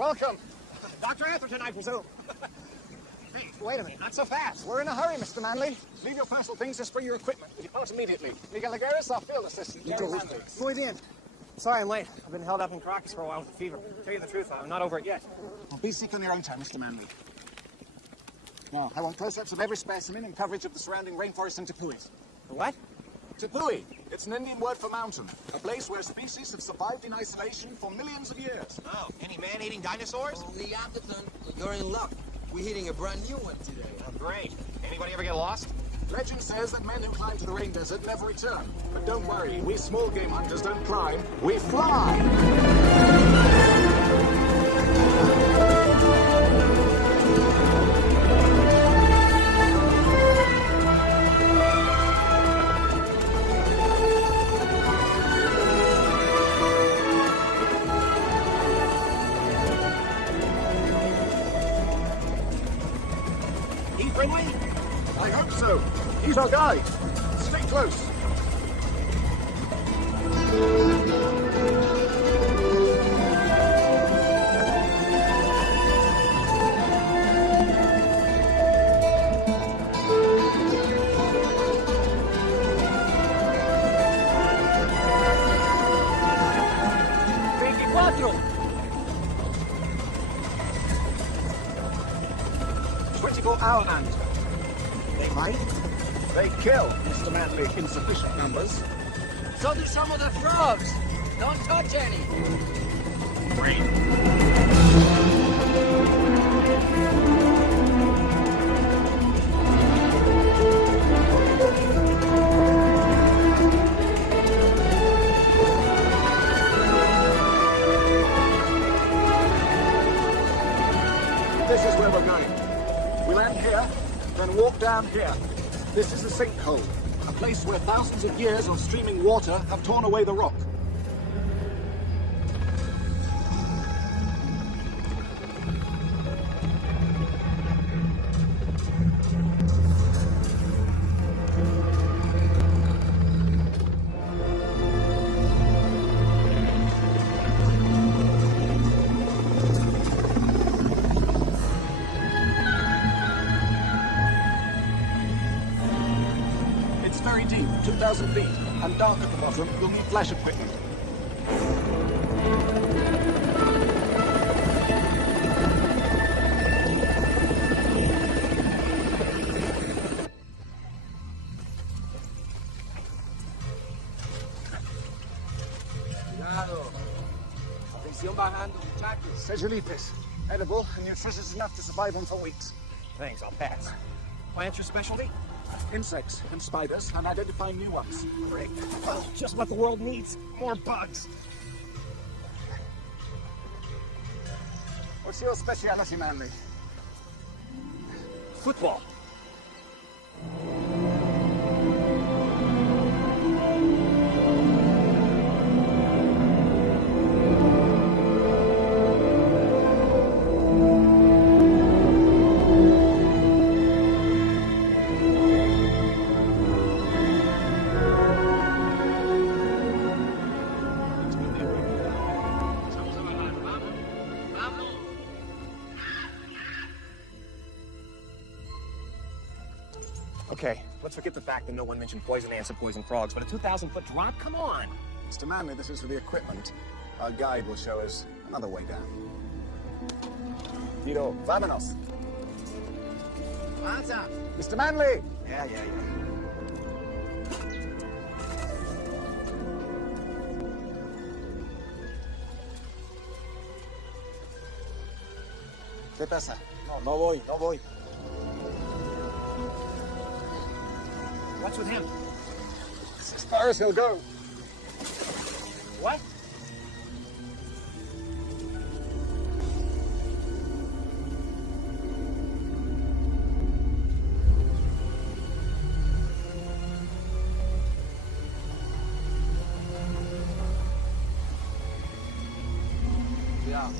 welcome. Dr. Atherton, I presume. Hey, wait a minute, not so fast. We're in a hurry, Mr. Manley. Leave your personal things, just bring your equipment. Depart immediately. Miguel Lagares, our field assistant. Muy bien. Sorry I'm late. I've been held up in Caracas for a while with a fever. To tell you the truth, I'm not over it yet. Well, be sick on your own time, Mr. Manley. Now, I want close-ups of every specimen and coverage of the surrounding rainforest and tepuis. The what? Tepui. It's an Indian word for mountain. A place where species have survived in isolation for millions of years. Oh, any man-eating dinosaurs? Oh, Lee Atherton, you're in luck. We're hitting a brand new one today. Oh, great. Anybody ever get lost? Legend says that men who climb to the rain desert never return. But don't worry, we small game hunters don't climb, we fly! Friendly? I hope so. He's our guide. Stay close. Our hand. They might. They kill, Mr. Manley, in sufficient numbers. So do some of the frogs. Don't touch any. This is where we're going. We land here, then walk down here. This is a sinkhole, a place where thousands of years of streaming water have torn away the rock. Very deep, 2,000 feet, and dark at the bottom. You'll need flash equipment. Cuidado. Atención bajando, muchachos. Sedulipis. Edible and nutritious enough to survive on for weeks. Thanks, I'll pass. Plant's your specialty? Insects and spiders, and identifying new ones. Great. Well, just what the world needs. More bugs. What's your speciality, Manley? Football. Okay, let's forget the fact that no one mentioned poison ants and poison frogs, but a 2,000-foot drop? Come on! Mr. Manley, this is for the equipment. Our guide will show us another way down. Tito, vámonos. Avanza. Mr. Manley! Yeah. ¿Qué pasa? No voy. What's with him? It's as far as he'll go. What? Yeah.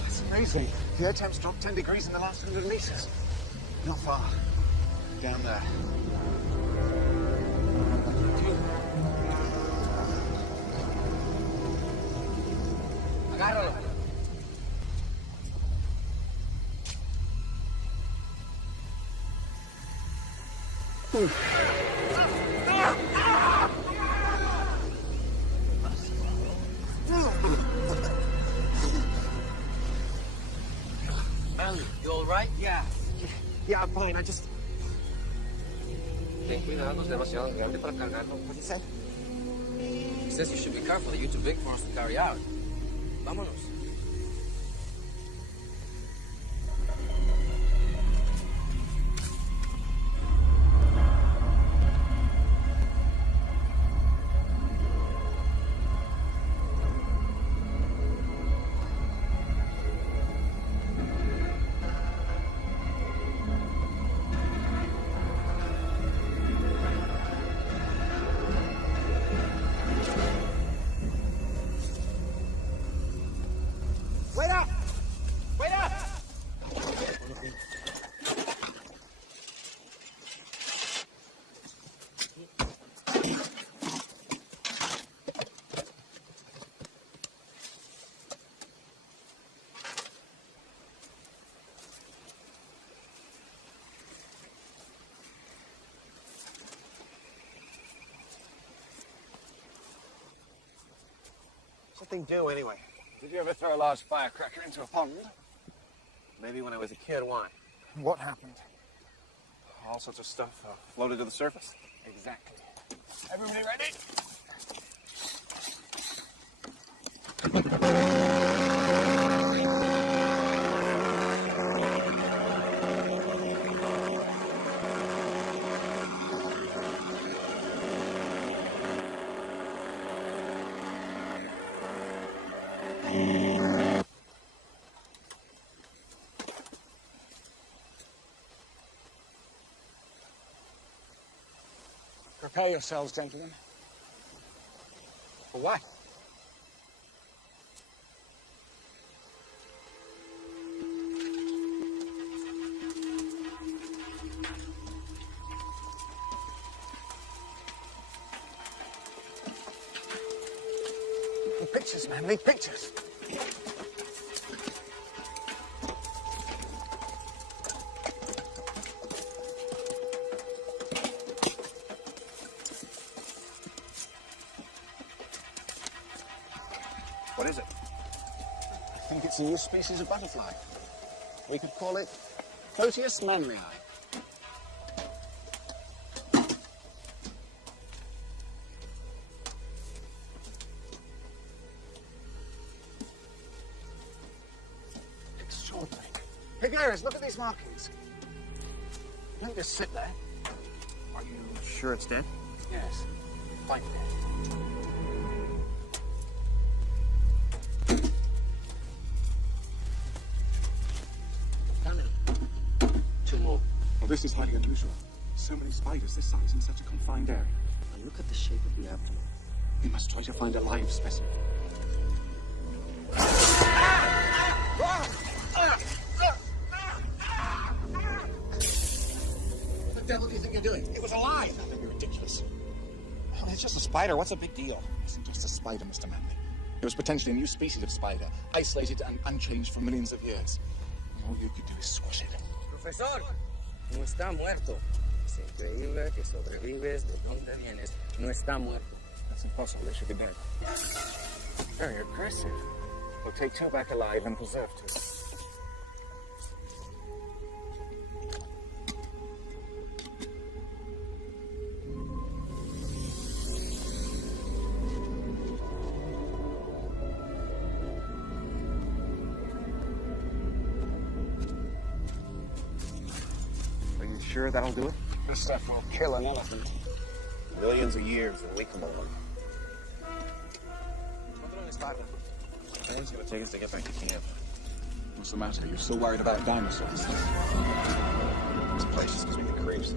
That's crazy. The air temp's dropped 10 degrees in the last 100 meters. Not far. down there. Agárralo. Manly, you all right? Yeah. Yeah, I'm fine. I just... Ten cuidado, es demasiado grande para cargarlo. What'd you say? He says you should be careful. You're too big for us to carry out. Vámonos. Wait up! Wait up! What's that thing do, anyway? Did you ever throw a large firecracker into a pond? Maybe when I was a kid, why? What happened? All sorts of stuff floated to the surface. Exactly. Everybody ready? Prepare yourselves, gentlemen. For what? Need pictures, man. Need pictures. What is it? I think it's a new species of butterfly. We could call it Proteus manlii. Extraordinary. Hey, Garrus, look at these markings. You don't just sit there. Are you sure it's dead? Yes. Find it. Two more. Well, this is highly unusual. So many spiders this size in such a confined area. Now look at the shape of the abdomen. We must try to find a live specimen. What the devil do you think you're doing? It was alive! You're ridiculous. Oh, it's just a spider. What's a big deal? It wasn't just a spider, Mr. Manley. It was potentially a new species of spider, isolated and unchanged for millions of years. All you could do is squash it. Profesor, no está muerto. Es increíble que sobrevives. ¿De dónde vienes? No está muerto. That's impossible. They should be dead. Very aggressive. We'll take two back alive and preserve two. Are you sure that'll do it? This stuff will kill an elephant. Millions of years and we come along. How long is it going to take us to get back to camp? What's the matter? You're still worried about dinosaurs? This place just gives me the creeps.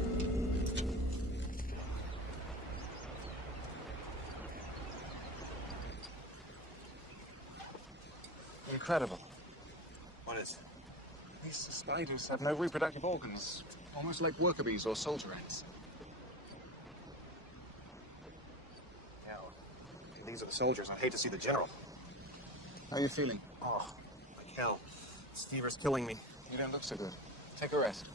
Incredible. What is? These These spiders have no reproductive organs, almost like worker bees or soldier ants. Yeah, these are the soldiers. I'd hate to see the general. How are you feeling? Oh, like hell. This fever's killing me. You don't look so good. Take a rest.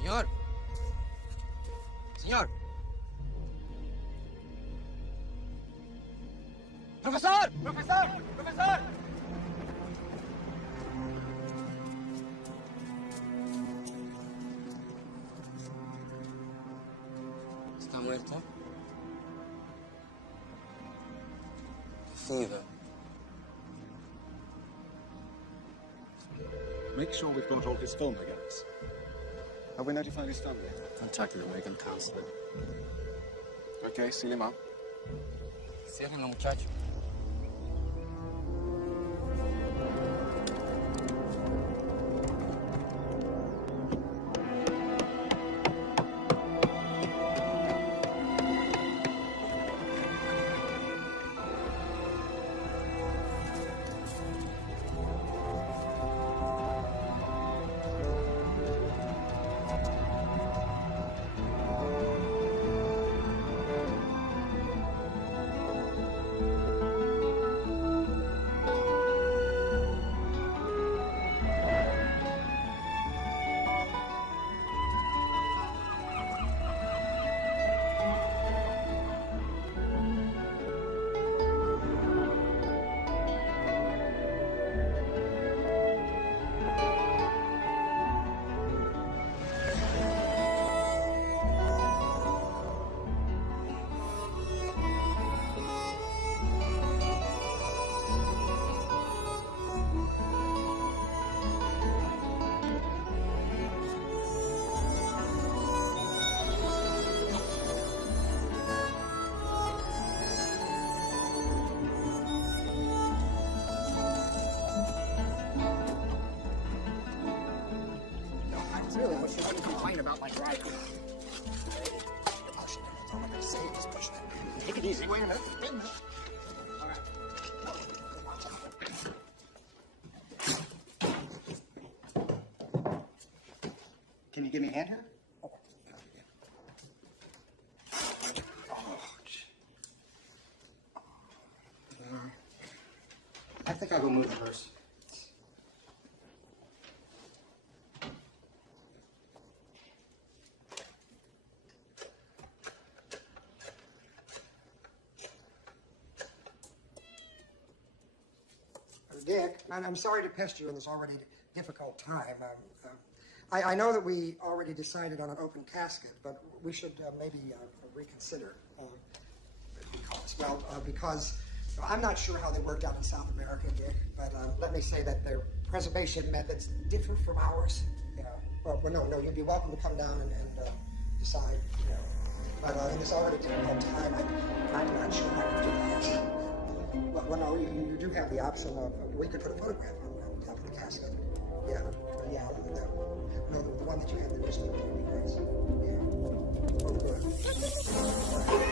Señor. Señor. ¡Profesor! ¡Profesor! ¡Profesor! ¿Está muerto? Fever. Make sure we've got all his phone records. Have we notified his family? Contacte the medical counselor. Okay, seal him up. Ciérrenlo, muchacho. Really, what you want to complain about my driving? Push it. That's all I'm going to say. Just push it. Take it easy. Wait a minute. Wait a minute. All right. Can you give me a hand here? I think I'll go move the verse. Dick, and I'm sorry to pest you in this already difficult time. I know that we already decided on an open casket, but we should maybe reconsider. Because I'm not sure how they worked out in South America, Dick, but let me say that their preservation methods differ from ours. Well, no, you'd be welcome to come down and decide. But in this already difficult time, I'm not sure how to do that. Well, no, you do have the option of we could put a photograph on top of the casket. Yeah. No, the one one that you had in the newspaper would be nice. Yeah. Oh, good.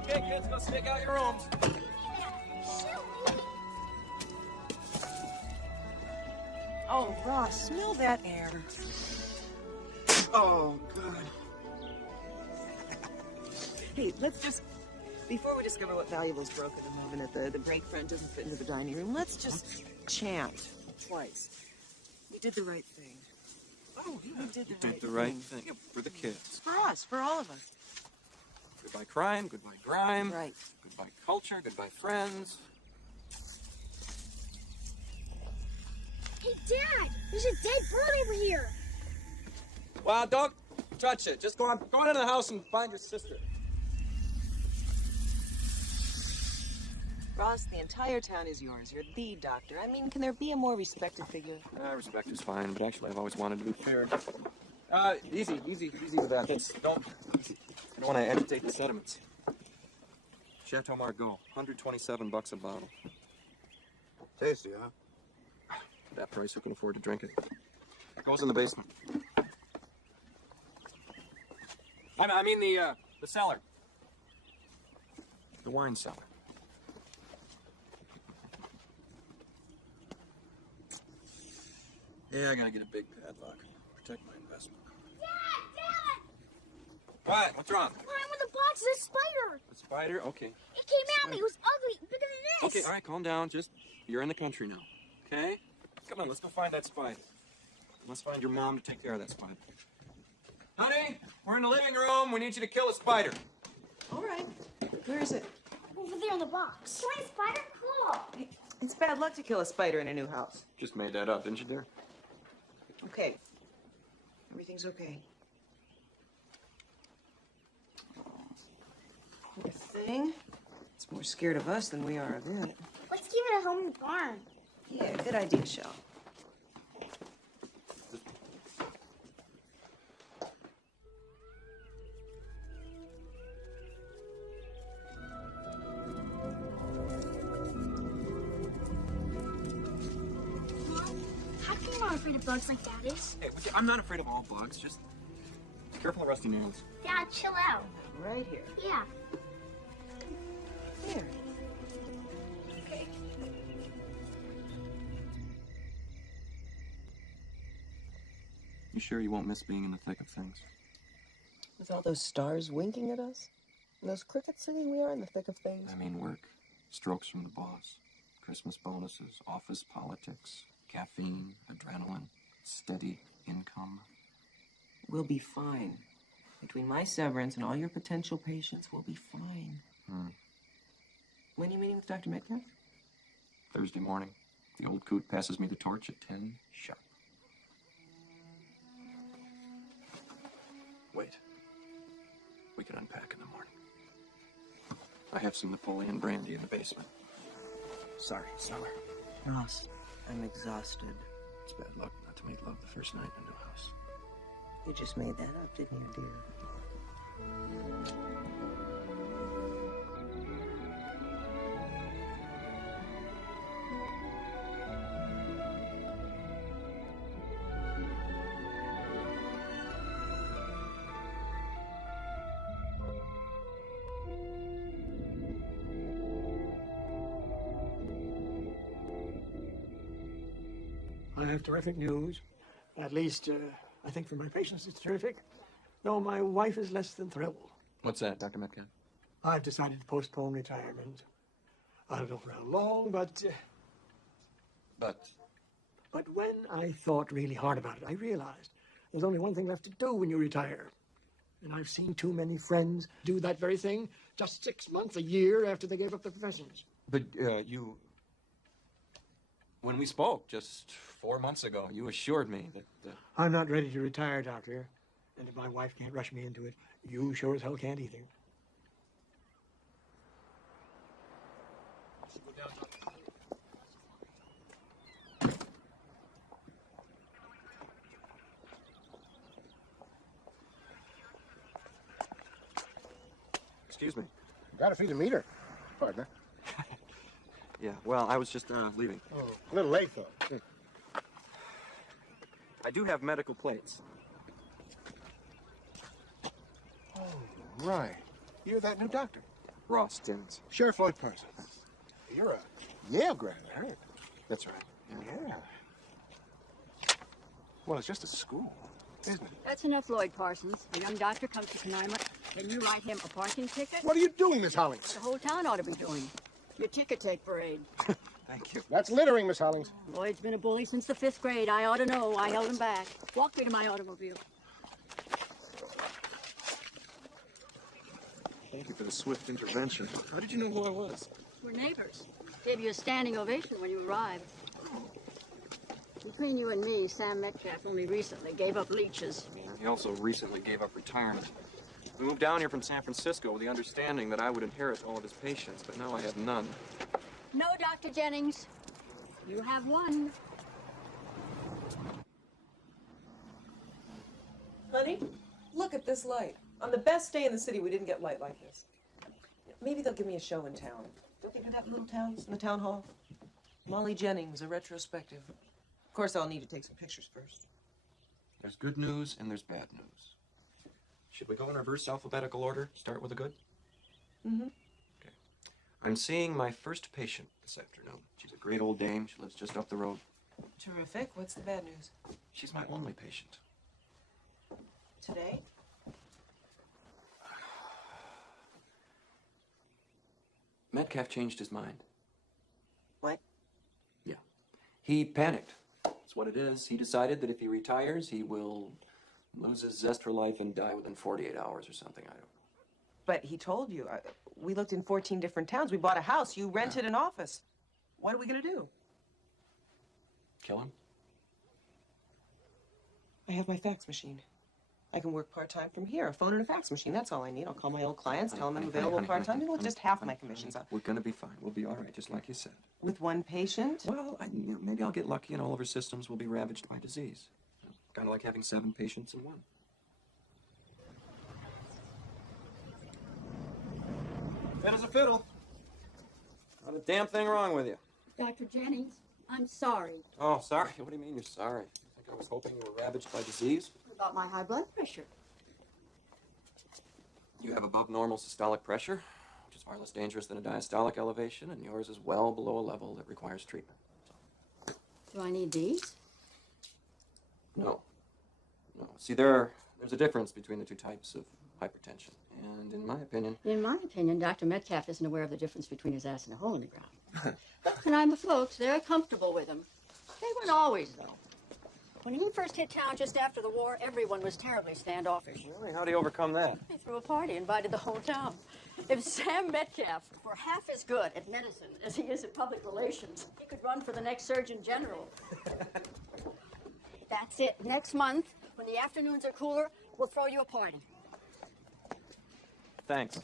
Okay, kids, go stick out your rooms. Oh, Ross, smell that air. Oh, God. Hey, let's just, before we discover what valuables broke in the oven at the break front doesn't fit into the dining room, let's just chant twice. We did the right thing. Oh, we did the right thing. thing for the kids. For us, for all of us. Goodbye crime, goodbye grime. Right. Goodbye culture, goodbye friends. Hey, Dad! There's a dead bird over here! Well, don't touch it. Just go on into the house and find your sister. Ross, the entire town is yours. You're the doctor. I mean, can there be a more respected figure? Respect is fine, but actually I've always wanted to be fair. Easy with that. I don't want to agitate the sediments. Chateau Margaux, $127 a bottle. Tasty, huh? For that price, who can afford to drink it? It goes in the basement. I mean the cellar. The wine cellar. Yeah, I gotta get a big padlock. Protect my investment. Dad! What? What's wrong? When I'm in the box, there's a spider! A spider? Okay. It came at me. It was ugly, bigger than this! Okay, all right, calm down. You're in the country now. Okay? Come on, let's go find that spider. Let's find your mom to take care of that spider. Honey, we're in the living room. We need you to kill a spider. All right. Where is it? Over there in the box. Giant spider? Cool! It's bad luck to kill a spider in a new house. Just made that up, didn't you, dear? Okay. Everything's okay. Poor thing. It's more scared of us than we are of it. Let's give it a home in the barn. Yeah, good idea, Shell. How come you're not afraid of bugs like Dad is? Hey, I'm not afraid of all bugs. Just be careful of rusty nails. Dad, chill out. Right here. Yeah. Here. You sure you won't miss being in the thick of things? With all those stars winking at us? And those crickets singing we are in the thick of things? I mean work. Strokes from the boss. Christmas bonuses. Office politics. Caffeine. Adrenaline. Steady income. We'll be fine. Between my severance and all your potential patients, we'll be fine. When are you meeting with Dr. Metcalf? Thursday morning. The old coot passes me the torch at 10 sharp. Wait. We can unpack in the morning. I have some Napoleon brandy in the basement. Sorry, Summer. Ross, I'm exhausted. It's bad luck not to make love the first night in a new house. You just made that up, didn't you, dear? I have terrific news. At least, I think for my patients it's terrific. Though my wife is less than thrilled. What's that, Dr. Metcalf? I've decided to postpone retirement. I don't know for how long, but when I thought really hard about it, I realized there's only one thing left to do when you retire. And I've seen too many friends do that very thing just 6 months, a year after they gave up their professions. But you When we spoke just 4 months ago, you assured me that. I'm not ready to retire, Doctor. And if my wife can't rush me into it, you sure as hell can't either. Excuse me. Gotta feed the meter, partner. Yeah, well, I was just leaving. Oh, a little late, though. I do have medical plates. Oh, right. You're that new doctor. Ross Timmons. Sheriff Lloyd Parsons. You're a Yale grad, right? That's right. Yeah. Well, it's just a school, isn't it? That's enough, Lloyd Parsons. A young doctor comes to Canaima. Can you write him a parking ticket? What are you doing, Miss Hollings? The whole town ought to be doing. Your ticket take parade. Thank you. That's littering, Miss Hollings. Lloyd's been a bully since the 5th grade. I ought to know. I held him back. Walk me to my automobile. Thank you for the swift intervention. How did you know who I was? We're neighbors. Gave you a standing ovation when you arrived. Between you and me, Sam Metcalf only recently gave up leeches. He also recently gave up retirement. We moved down here from San Francisco with the understanding that I would inherit all of his patients, but now I have none. No, Dr. Jennings. You have one. Honey, look at this light. On the best day in the city, we didn't get light like this. Maybe they'll give me a show in town. Don't they do that in little towns in the town hall? Molly Jennings, a retrospective. Of course, I'll need to take some pictures first. There's good news and there's bad news. Should we go in reverse alphabetical order? Start with the good? Mm-hmm. Okay. I'm seeing my first patient this afternoon. She's a great old dame. She lives just up the road. Terrific. What's the bad news? She's my only patient. Today? Metcalf changed his mind. What? Yeah. He panicked. That's what it is. He decided that if he retires, he will lose his zest for life and die within 48 hours or something. I don't. But he told you. We looked in 14 different towns. We bought a house. You rented an office. What are we going to do? Kill him? I have my fax machine. I can work part-time from here. A phone and a fax machine. That's all I need. I'll call my old clients, tell them I'm available part-time. We'll just half my commissions. We're gonna be fine. We'll be all right, just like you said. With one patient? Well, maybe I'll get lucky and all of our systems will be ravaged by disease. Kind of like having 7 patients in one. Fiddle's a fiddle. Not a damn thing wrong with you. Dr. Jennings, I'm sorry. Oh, sorry. What do you mean you're sorry? You think I was hoping you were ravaged by disease? About my high blood pressure. You have above normal systolic pressure, which is far less dangerous than a diastolic elevation, and yours is well below a level that requires treatment. Do I need these? No. No. See, there's a difference between the two types of hypertension. And in my opinion... In my opinion, Dr. Metcalf isn't aware of the difference between his ass and a hole in the ground. And I'm the folks, they're comfortable with him. They weren't always, though. When he first hit town just after the war, everyone was terribly standoffish. Really? How do you overcome that? He threw a party, invited the whole town. If Sam Metcalf were half as good at medicine as he is at public relations, he could run for the next Surgeon General. That's it. Next month, when the afternoons are cooler, we'll throw you a party. Thanks.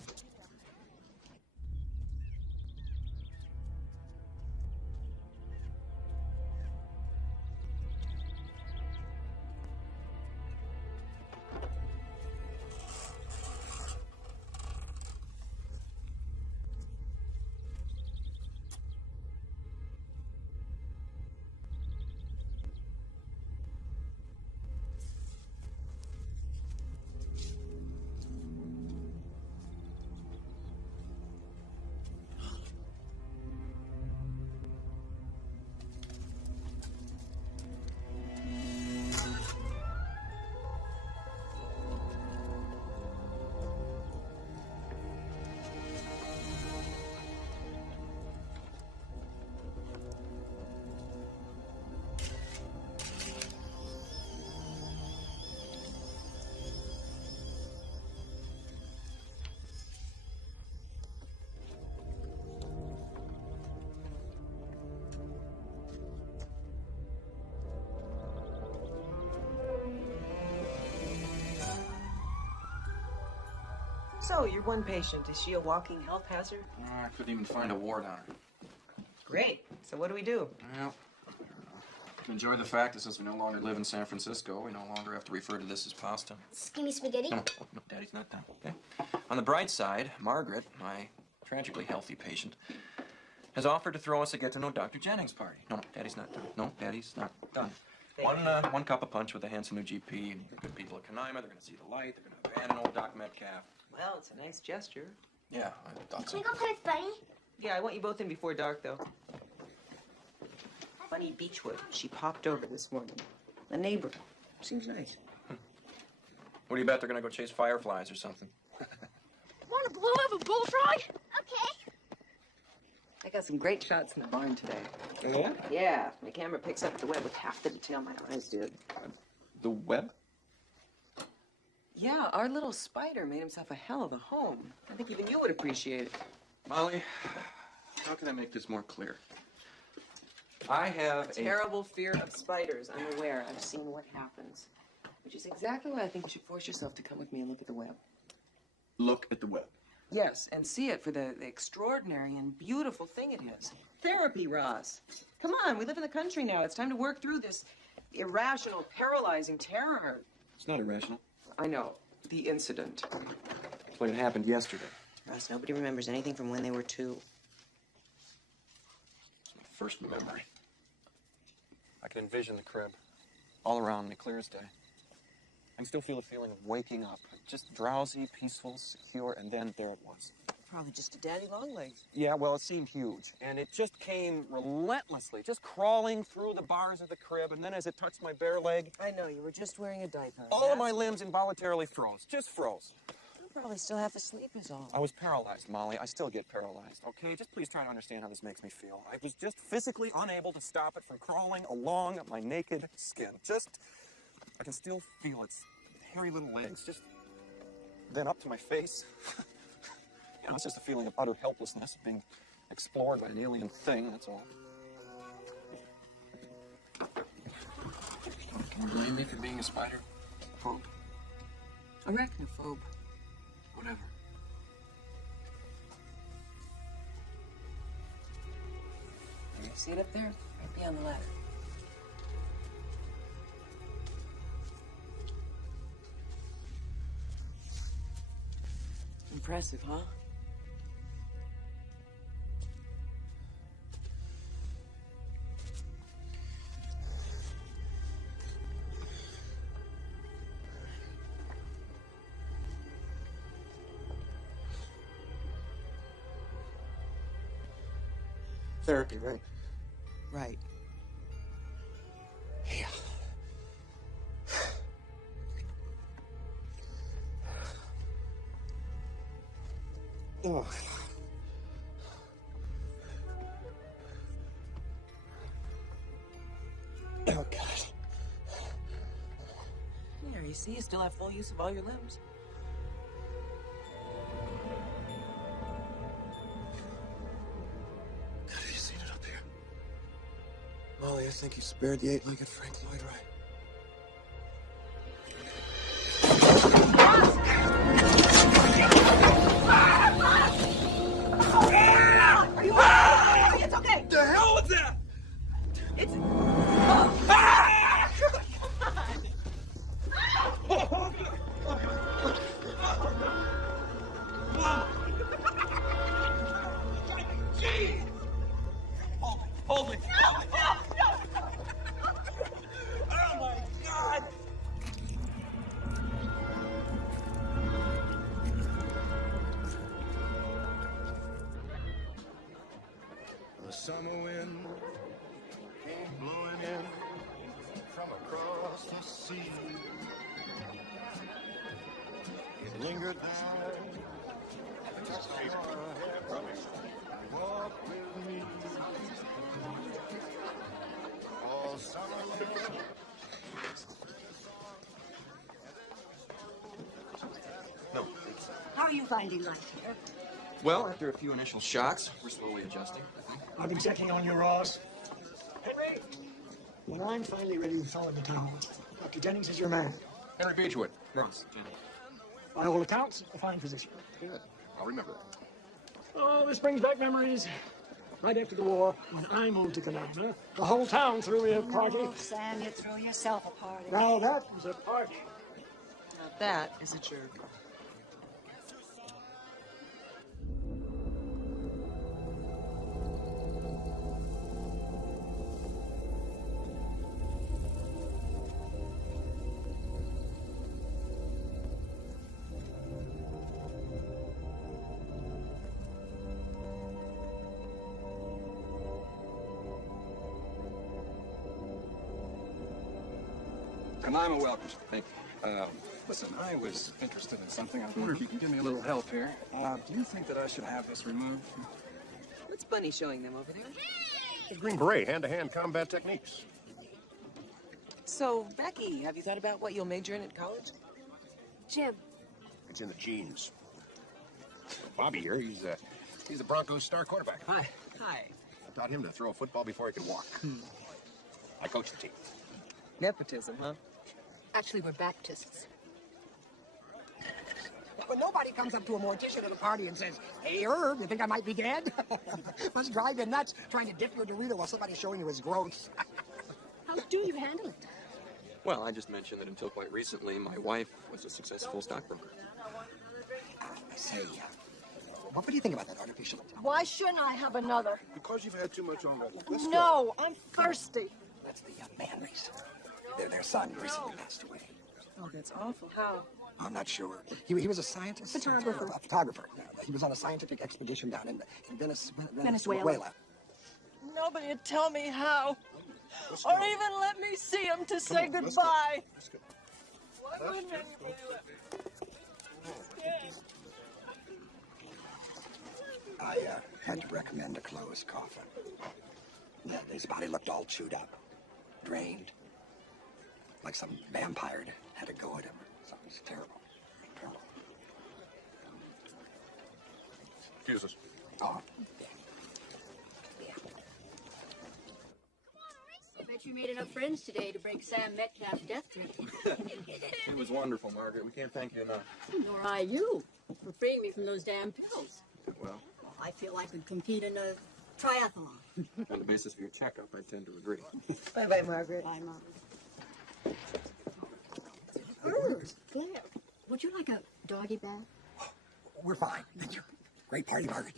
So, your one patient, is she a walking health hazard? I couldn't even find a ward on her. Great. So what do we do? Well, enjoy the fact that since we no longer live in San Francisco, we no longer have to refer to this as pasta. Skinny spaghetti? No, Daddy's not done, okay? On the bright side, Margaret, my tragically healthy patient, has offered to throw us a get-to-know Dr. Jennings party. No, Daddy's not done. No, Daddy's not done. One cup of punch with the handsome new GP and the good people at Canaima. They're going to see the light. They're going to abandon old Doc Metcalf. Well, it's a nice gesture. Yeah, I thought so. Can we go play with Bunny? Yeah, I want you both in before dark, though. Bunny Beechwood. She popped over this morning. A neighbor. Seems nice. What do you bet they're going to go chase fireflies or something? Want to blow up a bullfrog? Okay. I got some great shots in the barn today. Yeah? Yeah, my camera picks up the web with half the detail my eyes did. The web? Yeah, our little spider made himself a hell of a home. I think even you would appreciate it. Molly, how can I make this more clear? I have Terrible fear of spiders. I'm aware. I've seen what happens. Which is exactly why I think you should force yourself to come with me and look at the web. Look at the web. Yes, and see it for the extraordinary and beautiful thing it is. Therapy, Ross. Come on, we live in the country now. It's time to work through this irrational, paralyzing terror. It's not irrational. I know. The incident. It's what had happened yesterday. Ross, nobody remembers anything from when they were 2. It's my first memory. I can envision the crib all around me, clear as day. I can still feel the feeling of waking up, just drowsy, peaceful, secure, and then there it was. Probably just a daddy longlegs. Yeah, well, it seemed huge, and it just came relentlessly, just crawling through the bars of the crib, and then as it touched my bare leg, I know, you were just wearing a diaper. all of my limbs involuntarily froze, just froze. You're probably still half asleep is all. I was paralyzed, Molly. I still get paralyzed, okay? Just please try to understand how this makes me feel. I was just physically unable to stop it from crawling along my naked skin. I can still feel its hairy little legs, just then up to my face. You know, it's just a feeling of utter helplessness, being explored by an alien thing, that's all. Can you blame me for being a spider? Phobe? Arachnophobe. Whatever. You see it up there? Right beyond the ladder. Impressive, huh? Therapy, right? Right. Yeah. Oh. Oh, God. There, you see, you still have full use of all your limbs. God, have you seen it up here? Molly, I think you spared the 8-legged Frank Lloyd Wright. It's okay. The hell was that? It's. Hold me. Oh my God. The summer wind came blowing in from across the sea. It lingered down, touched my head, walk with me. All summer wind. No. How are you finding life here? Well, after a few initial shocks, we're slowly adjusting. I'm exactly on your Ross. Henry, when I'm finally ready to throw in the towel, Dr. Jennings is your man. Henry Beechwood. Ross. By all accounts, a fine physician. Good. I'll remember that. Oh, this brings back memories. Right after the war, when I moved to Canada, the whole town threw me a party. No, Sam, you threw yourself a party. Now that was a party. Now that is a jerk. Jemima, welcome. Thank you. Listen, I was interested in something. I wonder if you can give me a little help here. Do you think that I should have this removed? What's Bunny showing them over there? The Green Beret, hand-to-hand combat techniques. So, Becky, have you thought about what you'll major in at college? Jim. It's in the genes. Bobby here, he's the Broncos' star quarterback. Hi. Hi. I taught him to throw a football before he could walk. I coached the team. Nepotism, huh? Actually, we're Baptists. But nobody comes up to a mortician at a party and says, "Hey, Herb, you think I might be dead?" Let's drive you nuts trying to dip your Dorito while somebody's showing you his growth. How do you handle it? Well, I just mentioned that until quite recently, my wife was a successful stockbroker. Say, what do you think about that artificial intelligence? Why shouldn't I have another? Because you've had too much already. Let's go. No, I'm thirsty. That's the Manleys. Their son recently passed away. Oh, that's awful. How? I'm not sure. He was a scientist. Photographer. A photographer. He was on a scientific expedition down in Venezuela. Venezuela. Nobody would tell me how. Or even let me see him to say goodbye. Let's go. Why wouldn't anybody let me? I had to recommend a closed coffin. His body looked all chewed up, drained, like some vampire had a go at him. Something's terrible. Terrible. Excuse us. Oh, I bet you made enough friends today to break Sam Metcalf's death threat. It was wonderful, Margaret. We can't thank you enough. Nor I you for freeing me from those damn pills. Well, I feel I could compete in a triathlon. on the basis of your checkup, I tend to agree. Bye-bye, Margaret. Bye, Mom. Claire, would you like a doggy bath? we're fine. Thank you. Great party, Margaret.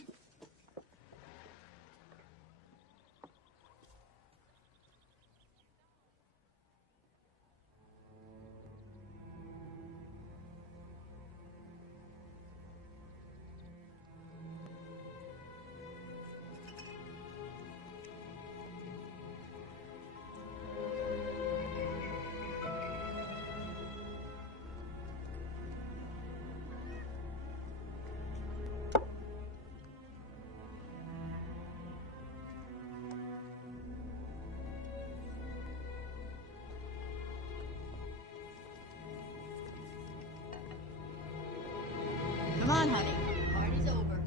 Come on, honey. Party's over.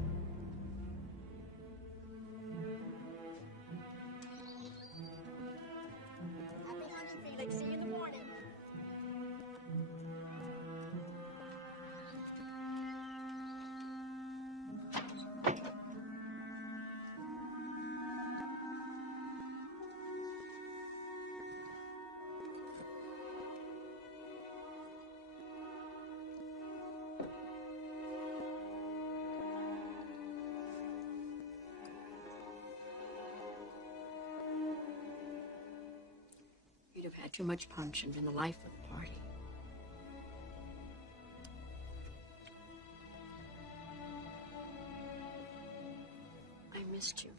Happy hunting, Felix. See you in the morning. You'd have had too much punch and been the life of the party. I missed you.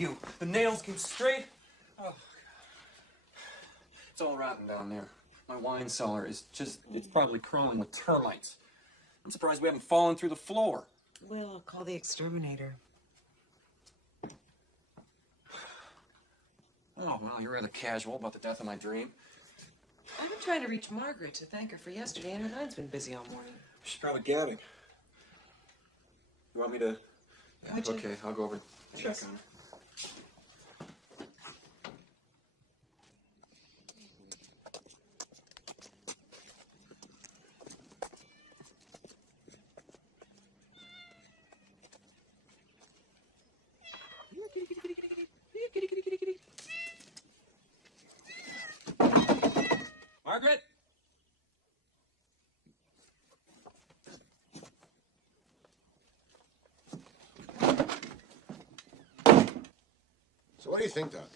you. The nails came straight. Oh, God. It's all rotten down there. My wine cellar is just, it's probably crawling with termites. I'm surprised we haven't fallen through the floor. Well, I'll call the exterminator. Oh, well, you're rather casual about the death of my dream. I've been trying to reach Margaret to thank her for yesterday, and her line's been busy all morning. She's probably gabbing. You want me to? Would you? Okay, I'll go over and check Thanks. on her. Margaret? So what do you think, Doc?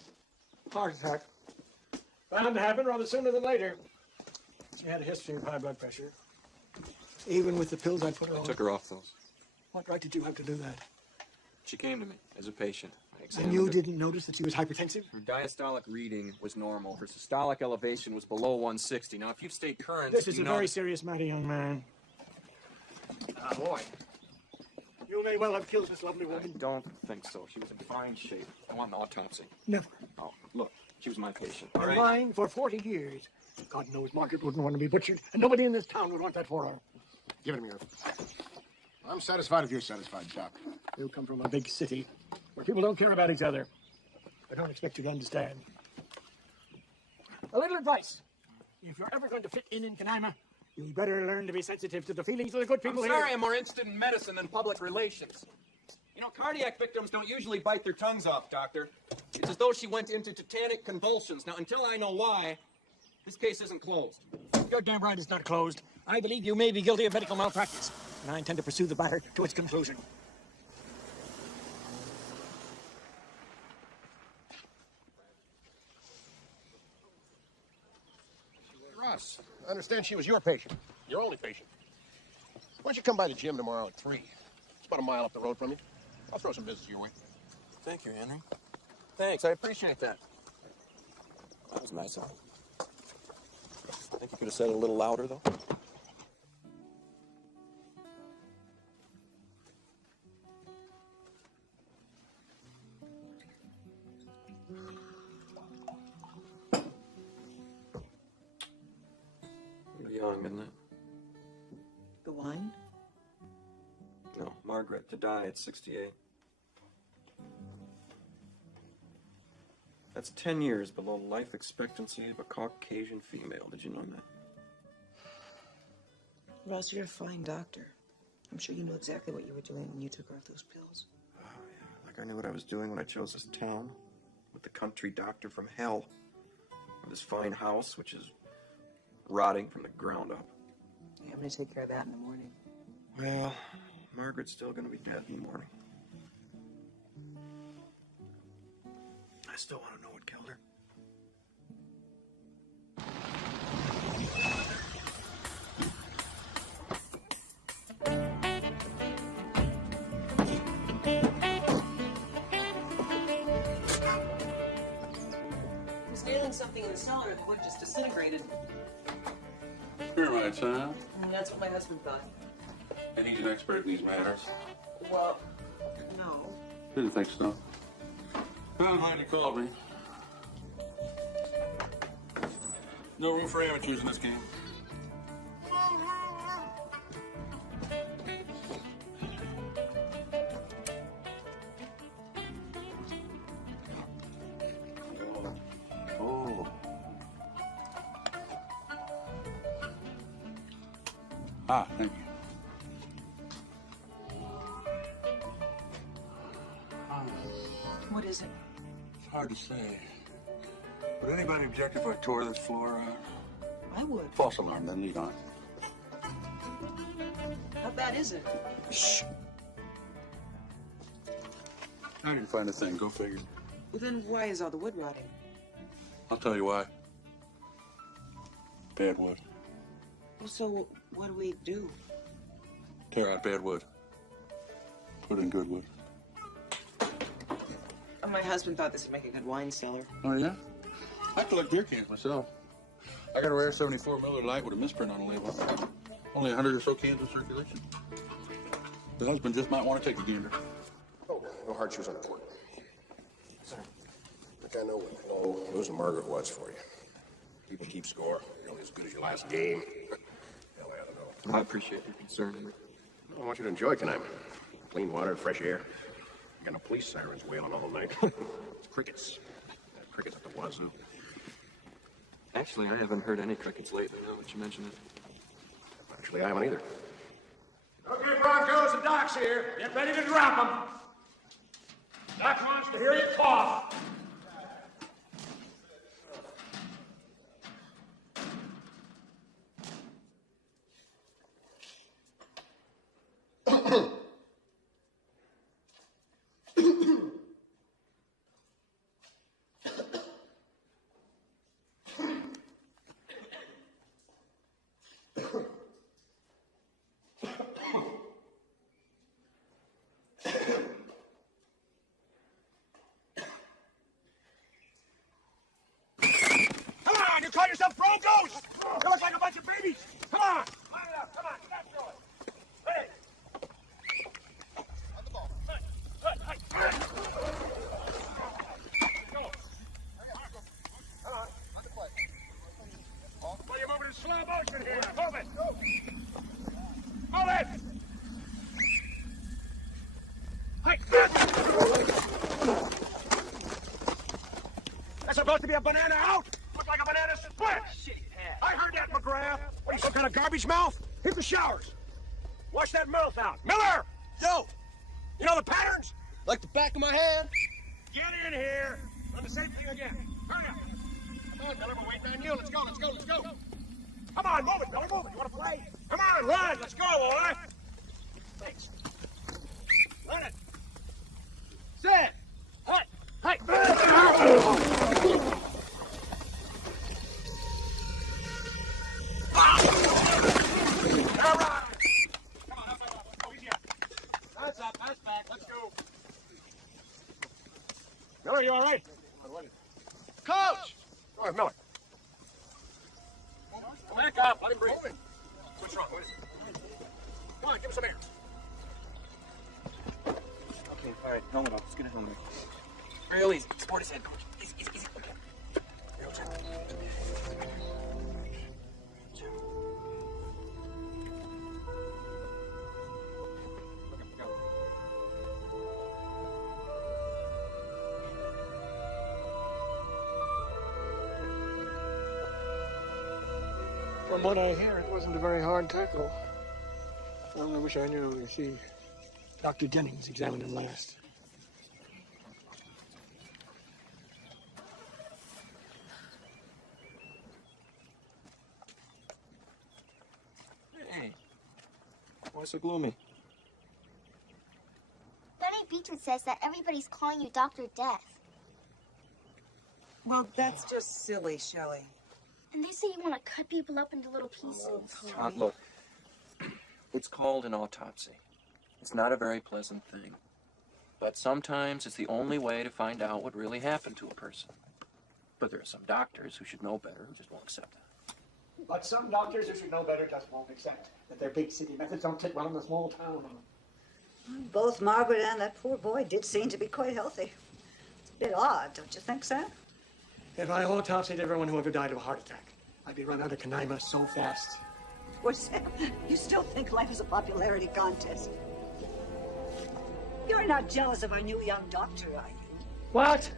Heart attack. Bound to happen rather sooner than later. She had a history of high blood pressure. Even with the pills I put her I on. took her off those. What right did you have to do that? She came to me as a patient. I And examined you her. didn't notice that she was hypertensive? Her diastolic reading was normal. Her systolic elevation was below 160. Now, if you've stayed current, This is you a know very that- serious matter, young man. Ah, boy. You may well have killed this lovely I woman. don't think so. She was in fine shape. I want an autopsy. Never. Oh, look, she was my patient. Been All right. lying for 40 years. God knows Margaret wouldn't want to be butchered, and nobody in this town would want that for her. Give it to me, Irv. I'm satisfied if you're satisfied, Doc. You come from a big city where people don't care about each other. I don't expect you to understand. A little advice. If you're ever going to fit in Canaima, you better learn to be sensitive to the feelings of the good I'm people sorry, here. I'm more interested in medicine than public relations. You know, cardiac victims don't usually bite their tongues off, Doctor. It's as though she went into tetanic convulsions. Now, until I know why, this case isn't closed. You're damn right it's not closed. I believe you may be guilty of medical malpractice, and I intend to pursue the matter to its conclusion. Russ, I understand she was your patient. Your only patient. Why don't you come by the gym tomorrow at 3? It's about a mile up the road from you. I'll throw some business your way. Thank you, Henry. Thanks, I appreciate that. That was nice of you. Think you could have said it a little louder, though? Young, isn't it? The wine? No, Margaret to die at 68. That's 10 years below life expectancy of a Caucasian female. Did you know that? Ross, you're a fine doctor. I'm sure you know exactly what you were doing when you took her off those pills. Oh, yeah. Like I knew what I was doing when I chose this town. With the country doctor from hell. With this fine house, which is rotting from the ground up. Yeah, I'm gonna take care of that in the morning. Well, Margaret's still gonna be dead in the morning. I still want to know what killed her. I was nailing something in the cellar and the wood just disintegrated. Termites, huh? And that's what my husband thought. And he's an expert in these matters. Well, no. Didn't think so. I'm glad you called me. No room for amateurs in this game. Oh. Ah, thank you. What is it? It's hard to say. Would anybody object if I tore this floor out? I would. False alarm, then lead on. How bad is it? Shh. I didn't find a thing. Go figure. Well, then why is all the wood rotting? I'll tell you why. Bad wood. Well, so what do we do? Tear out bad wood. Put in good wood. My husband thought this would make a good wine cellar. Oh, yeah? I collect beer cans myself. I got a rare 74 Miller Lite with a misprint on the label. Only 100 or so cans in circulation. The husband just might want to take a gander. Oh, no hard shoes on the court. Sir. I think I know what losing Margaret was for you. People keep score. You're only as good as your last game. Hell, I don't know. I appreciate your concern. I want you to enjoy Canaima. Clean water, fresh air. You got no police sirens wailing all night. It's crickets. Crickets at the wazoo. Actually, I haven't heard any crickets lately, now that you mention it. Actually, I haven't either. Okay, Broncos and Doc's here. Get ready to drop them. Doc wants to hear you cough. You call yourself Broncos? You look like a bunch of babies. Come on. Line it up. Come on. Get that throw it. Hey. On the ball. Hey. Go. Come on. On the play. Well, you're moving in slow motion here. Move it. Move it. Hey. That's supposed to be a banana out. Look like a banana split! I heard that, McGrath! What are you, some kind of garbage mouth? Hit the showers! Wash that mouth out! Miller! Yo! You know the patterns? Like the back of my hand. Get in here! Run the same thing again. Hurry up! Come on, Miller, we're waiting on you. Let's go, let's go, let's go. Come on, move it, Miller, move it. You want to play? Come on, run! Let's go, all right? Thanks. Run it! Set! Hey! Hey! Miller, you all right? Coach! All right, Miller. Back up. Let him breathe. What's wrong? What is it? Come on, give us some air. Okay, all right. Helmet off. Let's get a helmet. Real easy. Support his head, coach. Easy, easy, easy. Real gentle. From what I hear, it wasn't a very hard tackle. I only wish I knew. You see, Dr. Jennings examined him last. Hey, why so gloomy? Benny Beechwood says that everybody's calling you Dr. Death. Well, that's just silly, Shelley. And they say you want to cut people up into little pieces. Look, it's called an autopsy. It's not a very pleasant thing. But sometimes it's the only way to find out what really happened to a person. But there are some doctors who should know better who just won't accept that. But some doctors who should know better just won't accept that their big city methods don't take well in a small town. Both Margaret and that poor boy did seem to be quite healthy. It's a bit odd, don't you think, Sam? If I autopsied everyone who ever died of a heart attack, I'd be run out of Canaima so fast. Well, Sam, you still think life is a popularity contest? You're not jealous of our new young doctor, are you? What?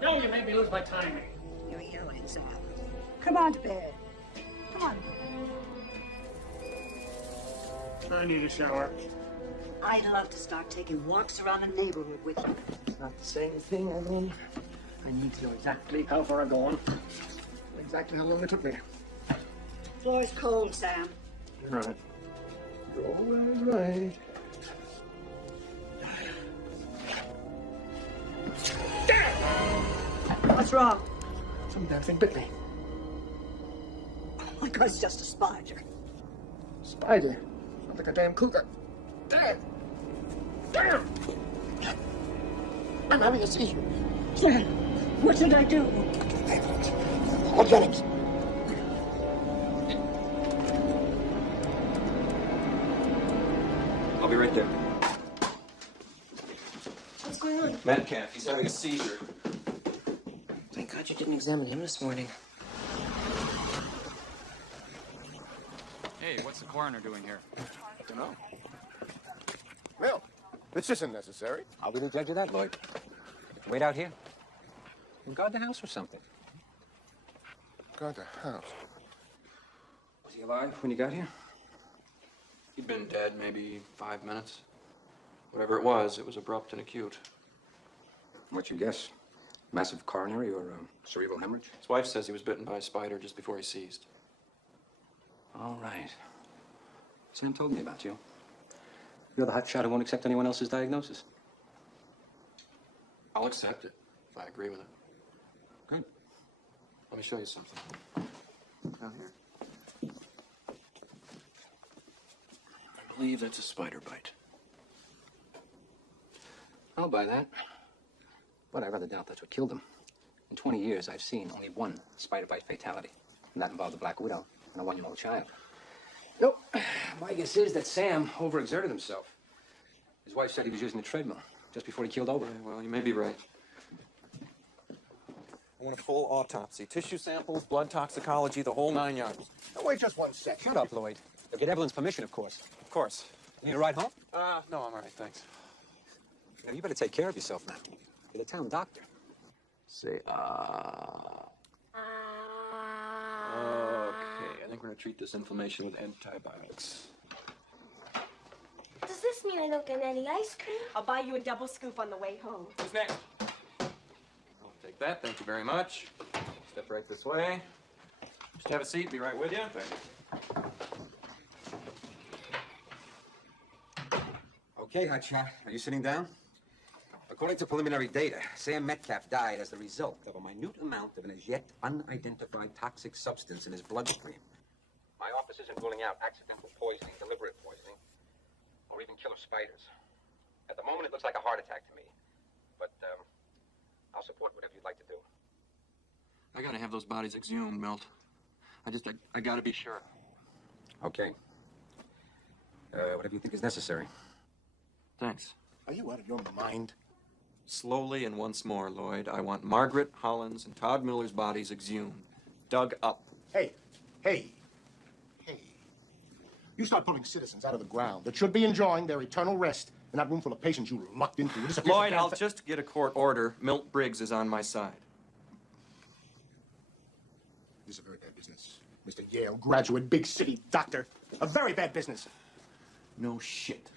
No, you made me lose my timing. You're yelling, Sam. Come on to bed. Come on. I need a shower. I'd love to start taking walks around the neighborhood with you. It's not the same thing, Eileen. I need to know exactly how far I've gone. Exactly how long it took me. Floor's cold, Sam. Right. Right. What's wrong? Some damn thing bit me. Oh my God, it's just a spider. Spider? Sounds like a damn cougar. Damn! Damn! I'm having a seizure. Sam, what should I do? Call Jennings. I'll be right there. What's going on? Metcalf, he's having a seizure. Thank God you didn't examine him this morning. Hey, what's the coroner doing here? I don't know. Well, this isn't necessary. I'll be the judge of that, Lloyd. Wait out here. We'll guard the house or something. Guard the house? Was he alive when you got here? He'd been dead maybe 5 minutes. Whatever it was abrupt and acute. What's your guess? Massive coronary or cerebral hemorrhage? His wife says he was bitten by a spider just before he seized. All right. Sam told me about you. You're the hotshot who won't accept anyone else's diagnosis. I'll accept it if I agree with it. Good. Let me show you something. Down here. I believe that's a spider bite. I'll buy that. But I rather doubt that's what killed him. In 20 years, I've seen only one spider bite fatality. And that involved a black widow and a 1-year-old child. Nope. My guess is that Sam overexerted himself. His wife said he was using the treadmill just before he keeled over. Yeah, well, you may be right. I want a full autopsy. Tissue samples, blood toxicology, the whole 9 yards. Now, wait just 1 second. Shut up, Lloyd. You'll get Evelyn's permission, of course. Of course. Need a ride home? No, I'm all right, thanks. Now, you better take care of yourself now. You're the town doctor. Say, Okay, I think we're gonna treat this inflammation with antibiotics. Does this mean I don't get any ice cream? I'll buy you a double scoop on the way home. Who's next? I'll take that, thank you very much. Step right this way. Just have a seat, be right with you. Okay, hotshot. Are you sitting down? According to preliminary data, Sam Metcalf died as the result of a minute amount of an as yet unidentified toxic substance in his bloodstream. My office isn't ruling out accidental poisoning, deliberate poisoning, or even killer spiders. At the moment, it looks like a heart attack to me. But I'll support whatever you'd like to do. I gotta have those bodies exhumed, Milt. I gotta be sure. Okay. Whatever you think is necessary. Thanks. Are you out of your mind? Slowly and once more, Lloyd, I want Margaret Hollins and Todd Miller's bodies exhumed, dug up. Hey. You start pulling citizens out of the ground that should be enjoying their eternal rest in that room full of patients you lucked into. Lloyd, I'll just get a court order. Milt Briggs is on my side. This is a very bad business. Mr. Yale graduate, big city doctor. A very bad business. No shit.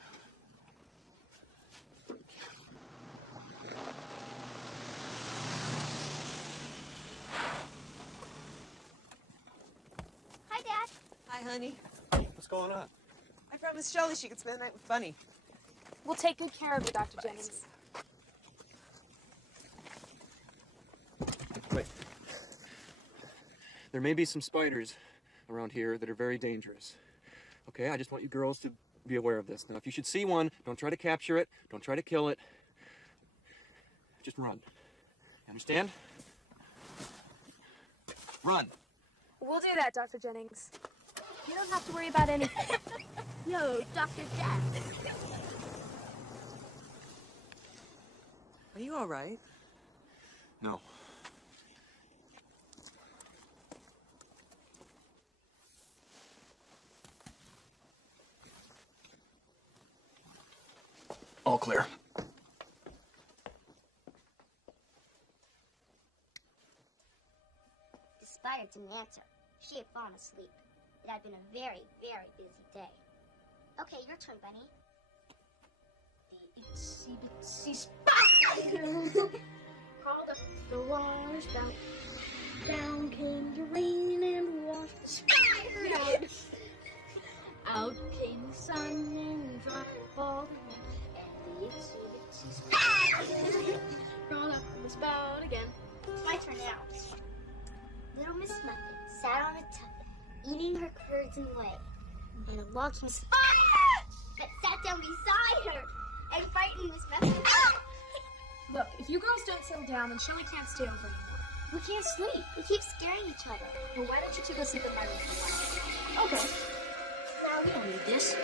Hi, Dad. Hi, honey. What's going on? I promised Shelley she could spend the night with Bunny. We'll take good care of you, Dr. Jennings. Wait. There may be some spiders around here that are very dangerous. Okay, I just want you girls to be aware of this. Now, if you should see one, don't try to capture it. Don't try to kill it. Just run. Understand? Run. We'll do that, Dr. Jennings. You don't have to worry about anything. No, Dr. Death. Are you all right? No. All clear. The spider didn't answer. She had fallen asleep. It had been a very, very busy day. Okay, your turn, Bunny. The itsy bitsy spider crawled up the water spout. Down came the rain and washed the spider out. Out came the sun and dried all the rain. And the itsy bitsy spider crawled up the spout again. It's my turn now. Little Miss Muffet sat on a tuffet, eating her curds and whey. And a walking spider that sat down beside her and frightened Miss Muffet. Look, if you girls don't settle down, then Shelley can't stay over anymore. We can't sleep. We keep scaring each other. Well, why don't you two go sleep in my room for a while? Okay. Now, we don't need this.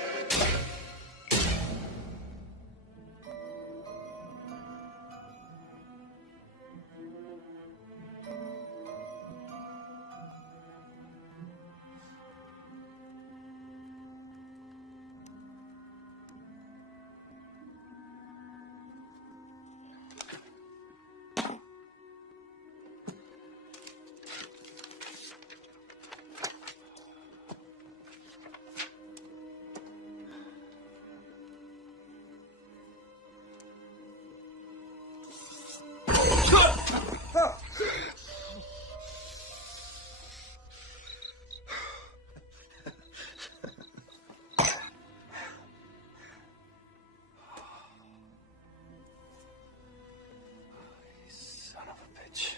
Son of a bitch.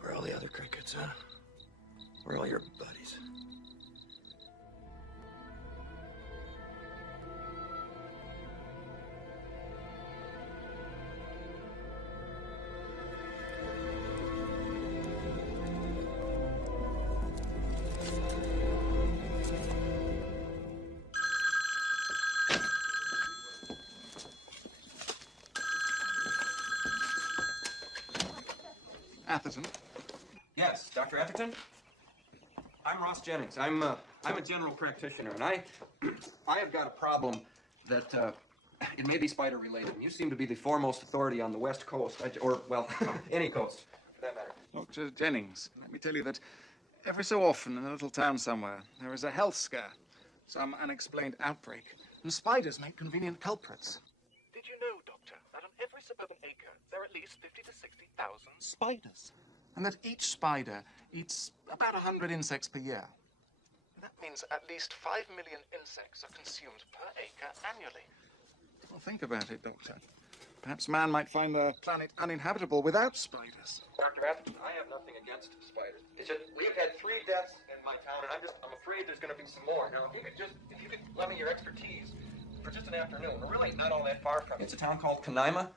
Where are all the other crickets, huh? Where are all your buddies? Atherton? Yes, Dr. Atherton? I'm Ross Jennings. I'm a general practitioner, and I have got a problem that it may be spider related. You seem to be the foremost authority on the West Coast, or well, any coast for that matter. Dr. Jennings, let me tell you that every so often in a little town somewhere, there is a health scare, some unexplained outbreak, and spiders make convenient culprits. Did you know, Doctor, that on every suburban acre, there are at least 50 to 60,000 spiders? And that each spider eats about 100 insects per year. That means at least 5 million insects are consumed per acre annually. Well, think about it, Doctor. Perhaps man might find the planet uninhabitable without spiders. Dr. Atherton, I have nothing against spiders. It's just we've had 3 deaths in my town, and I'm afraid there's going to be some more. Now, if you could lend me your expertise for just an afternoon, we're really not all that far from it. It's a town called Canaima.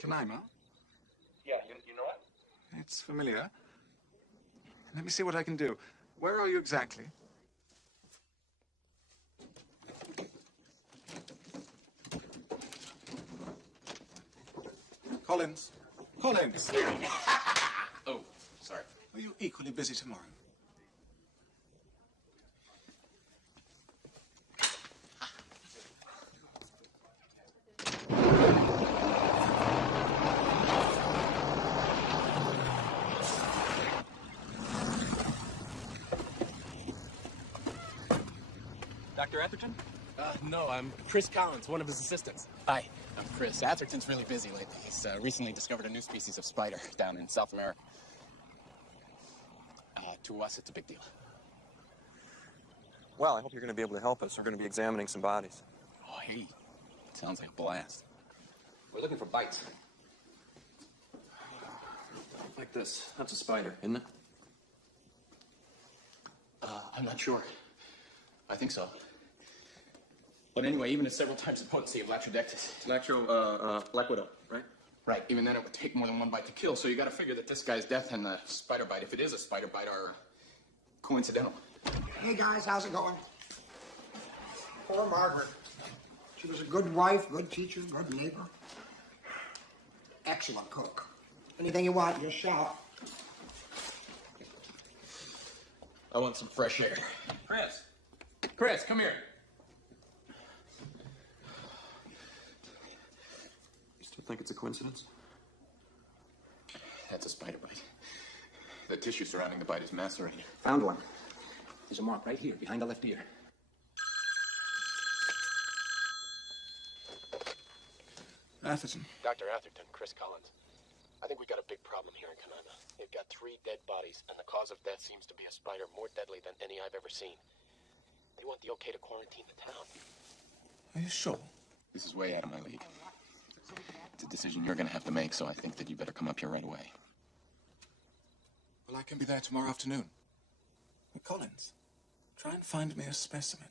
Canaima? Yeah, you know it? It's familiar. Let me see what I can do. Where are you exactly? Collins. Collins! Oh, sorry. Are you equally busy tomorrow? Dr. Atherton? No, I'm Chris Collins, one of his assistants. Hi, I'm Chris. Atherton's really busy lately. He's recently discovered a new species of spider down in South America. To us, it's a big deal. Well, I hope you're going to be able to help us. We're going to be examining some bodies. Oh, hey, sounds like a blast. We're looking for bites. Like this. That's a spider, isn't it? I'm not sure. I think so. But anyway, even at several times the potency of Latrodectus. Lequido, right? Right, even then it would take more than one bite to kill, so you gotta figure that this guy's death and the spider bite, if it is a spider bite, are coincidental. Hey guys, how's it going? Poor Margaret. She was a good wife, good teacher, good neighbor. Excellent cook. Anything you want, just shout. I want some fresh air. Chris! Chris, come here. You still think it's a coincidence? That's a spider bite. The tissue surrounding the bite is macerated. Found one. There's a mark right here, behind the left ear. Atherton. Dr. Atherton, Chris Collins. I think we got a big problem here in Canaima. They've got 3 dead bodies, and the cause of death seems to be a spider more deadly than any I've ever seen. They want the okay to quarantine the town. Are you sure? This is way out of my league. It's a decision you're gonna have to make, so I think that you better come up here right away. Well, I can be there tomorrow afternoon. Well, Collins, try and find me a specimen.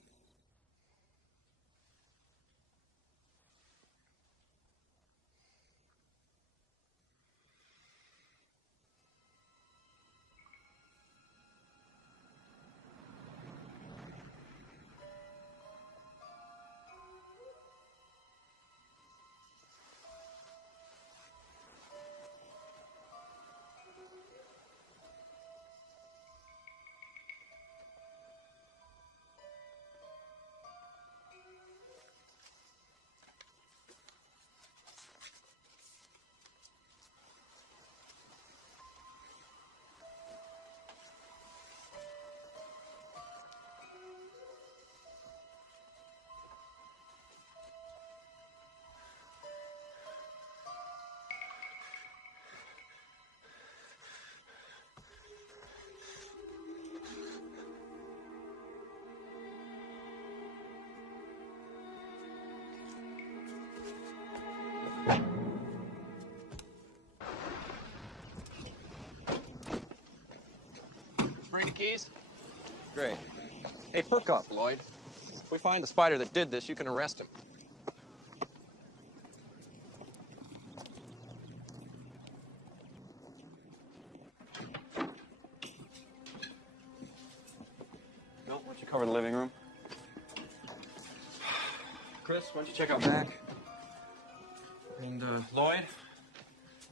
the keys? Great. Hey, perk up, Lloyd. If we find the spider that did this, you can arrest him. Bill, why don't you cover the living room? Chris, why don't you check out back? And Lloyd,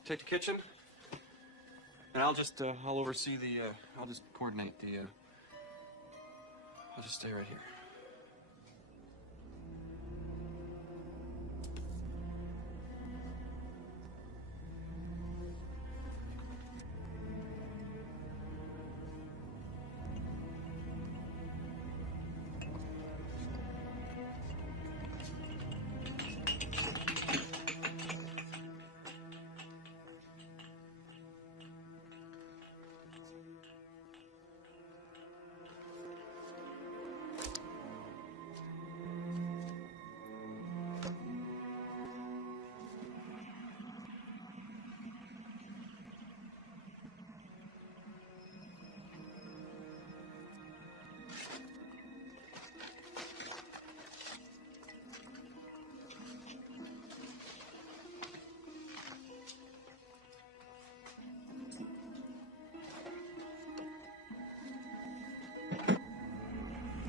take the kitchen. And I'll just, I'll oversee the, I'll just coordinate the, I'll just stay right here.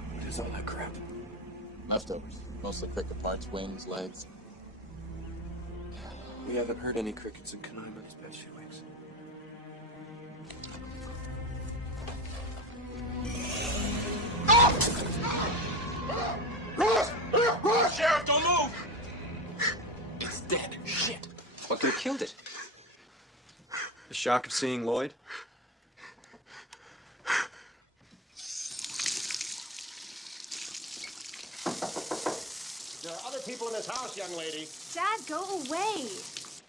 What is all that crap? Leftovers. Mostly cricket parts, wings, legs. We haven't heard any crickets in Canaima these past few weeks. Sheriff, don't move! It's dead. Shit. What could have killed it? The shock of seeing Lloyd? There are other people in this house, young lady. Dad, go away.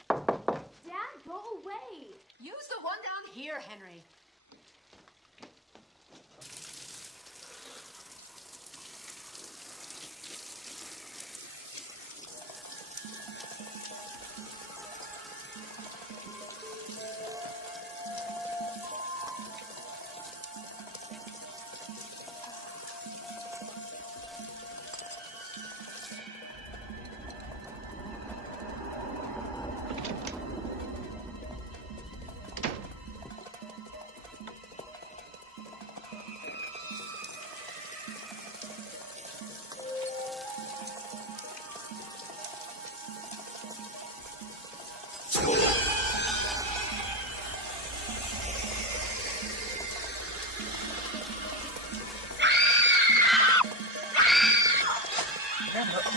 Dad, go away. Use the one down here, Henry.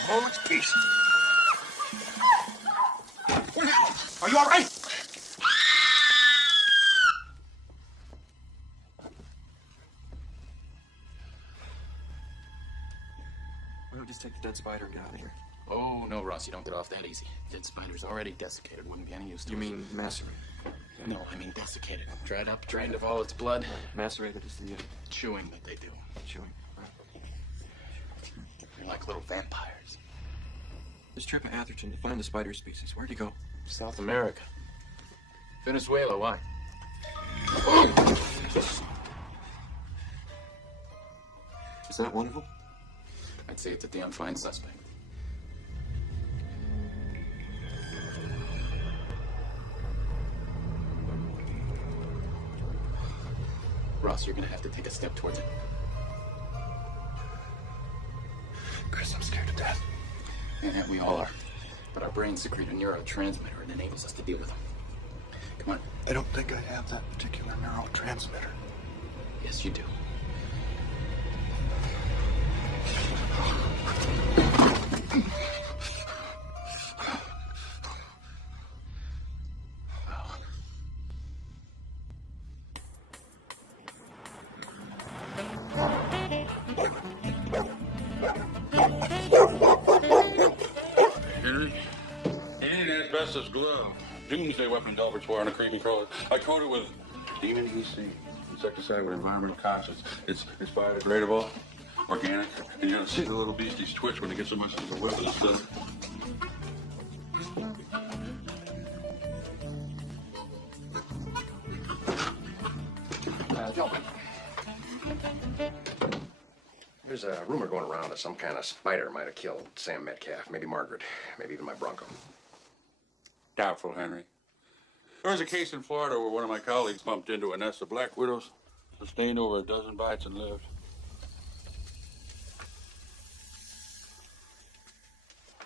Moment's peace. Are you all right? Why don't we just take the dead spider and get out of here? Oh, no, Ross, you don't get off that easy. Dead spider's already desiccated. Wouldn't be any use to You us. mean macerated? No, I mean desiccated. Dried up, drained of all its blood. Macerated is the... Chewing that they do. Chewing. They're like little vampires. This trip of Atherton to find the spider species, where'd he go? South America. Venezuela, why? Is that one of them? I'd say it's a damn fine suspect. Ross, you're gonna have to take a step towards it. Chris, I'm scared to death. Yeah, we all are. But our brains secrete a neurotransmitter that enables us to deal with them. Come on. I don't think I have that particular neurotransmitter. Yes, you do. Henry? He need an asbestos glove. Doomsday weapon Delbert wore on a creamy crawler. I coat it with Demon EC, insecticide with environmental conscience. It's biodegradable, organic, and you don't see the little beasties twitch when they get so much of a whiff of the stuff. Delbert, There's a rumor going around that some kind of spider might have killed Sam Metcalf, maybe Margaret, maybe even my Bronco. Doubtful, Henry. There was a case in Florida where one of my colleagues bumped into a nest of black widows, sustained over a dozen bites, and lived.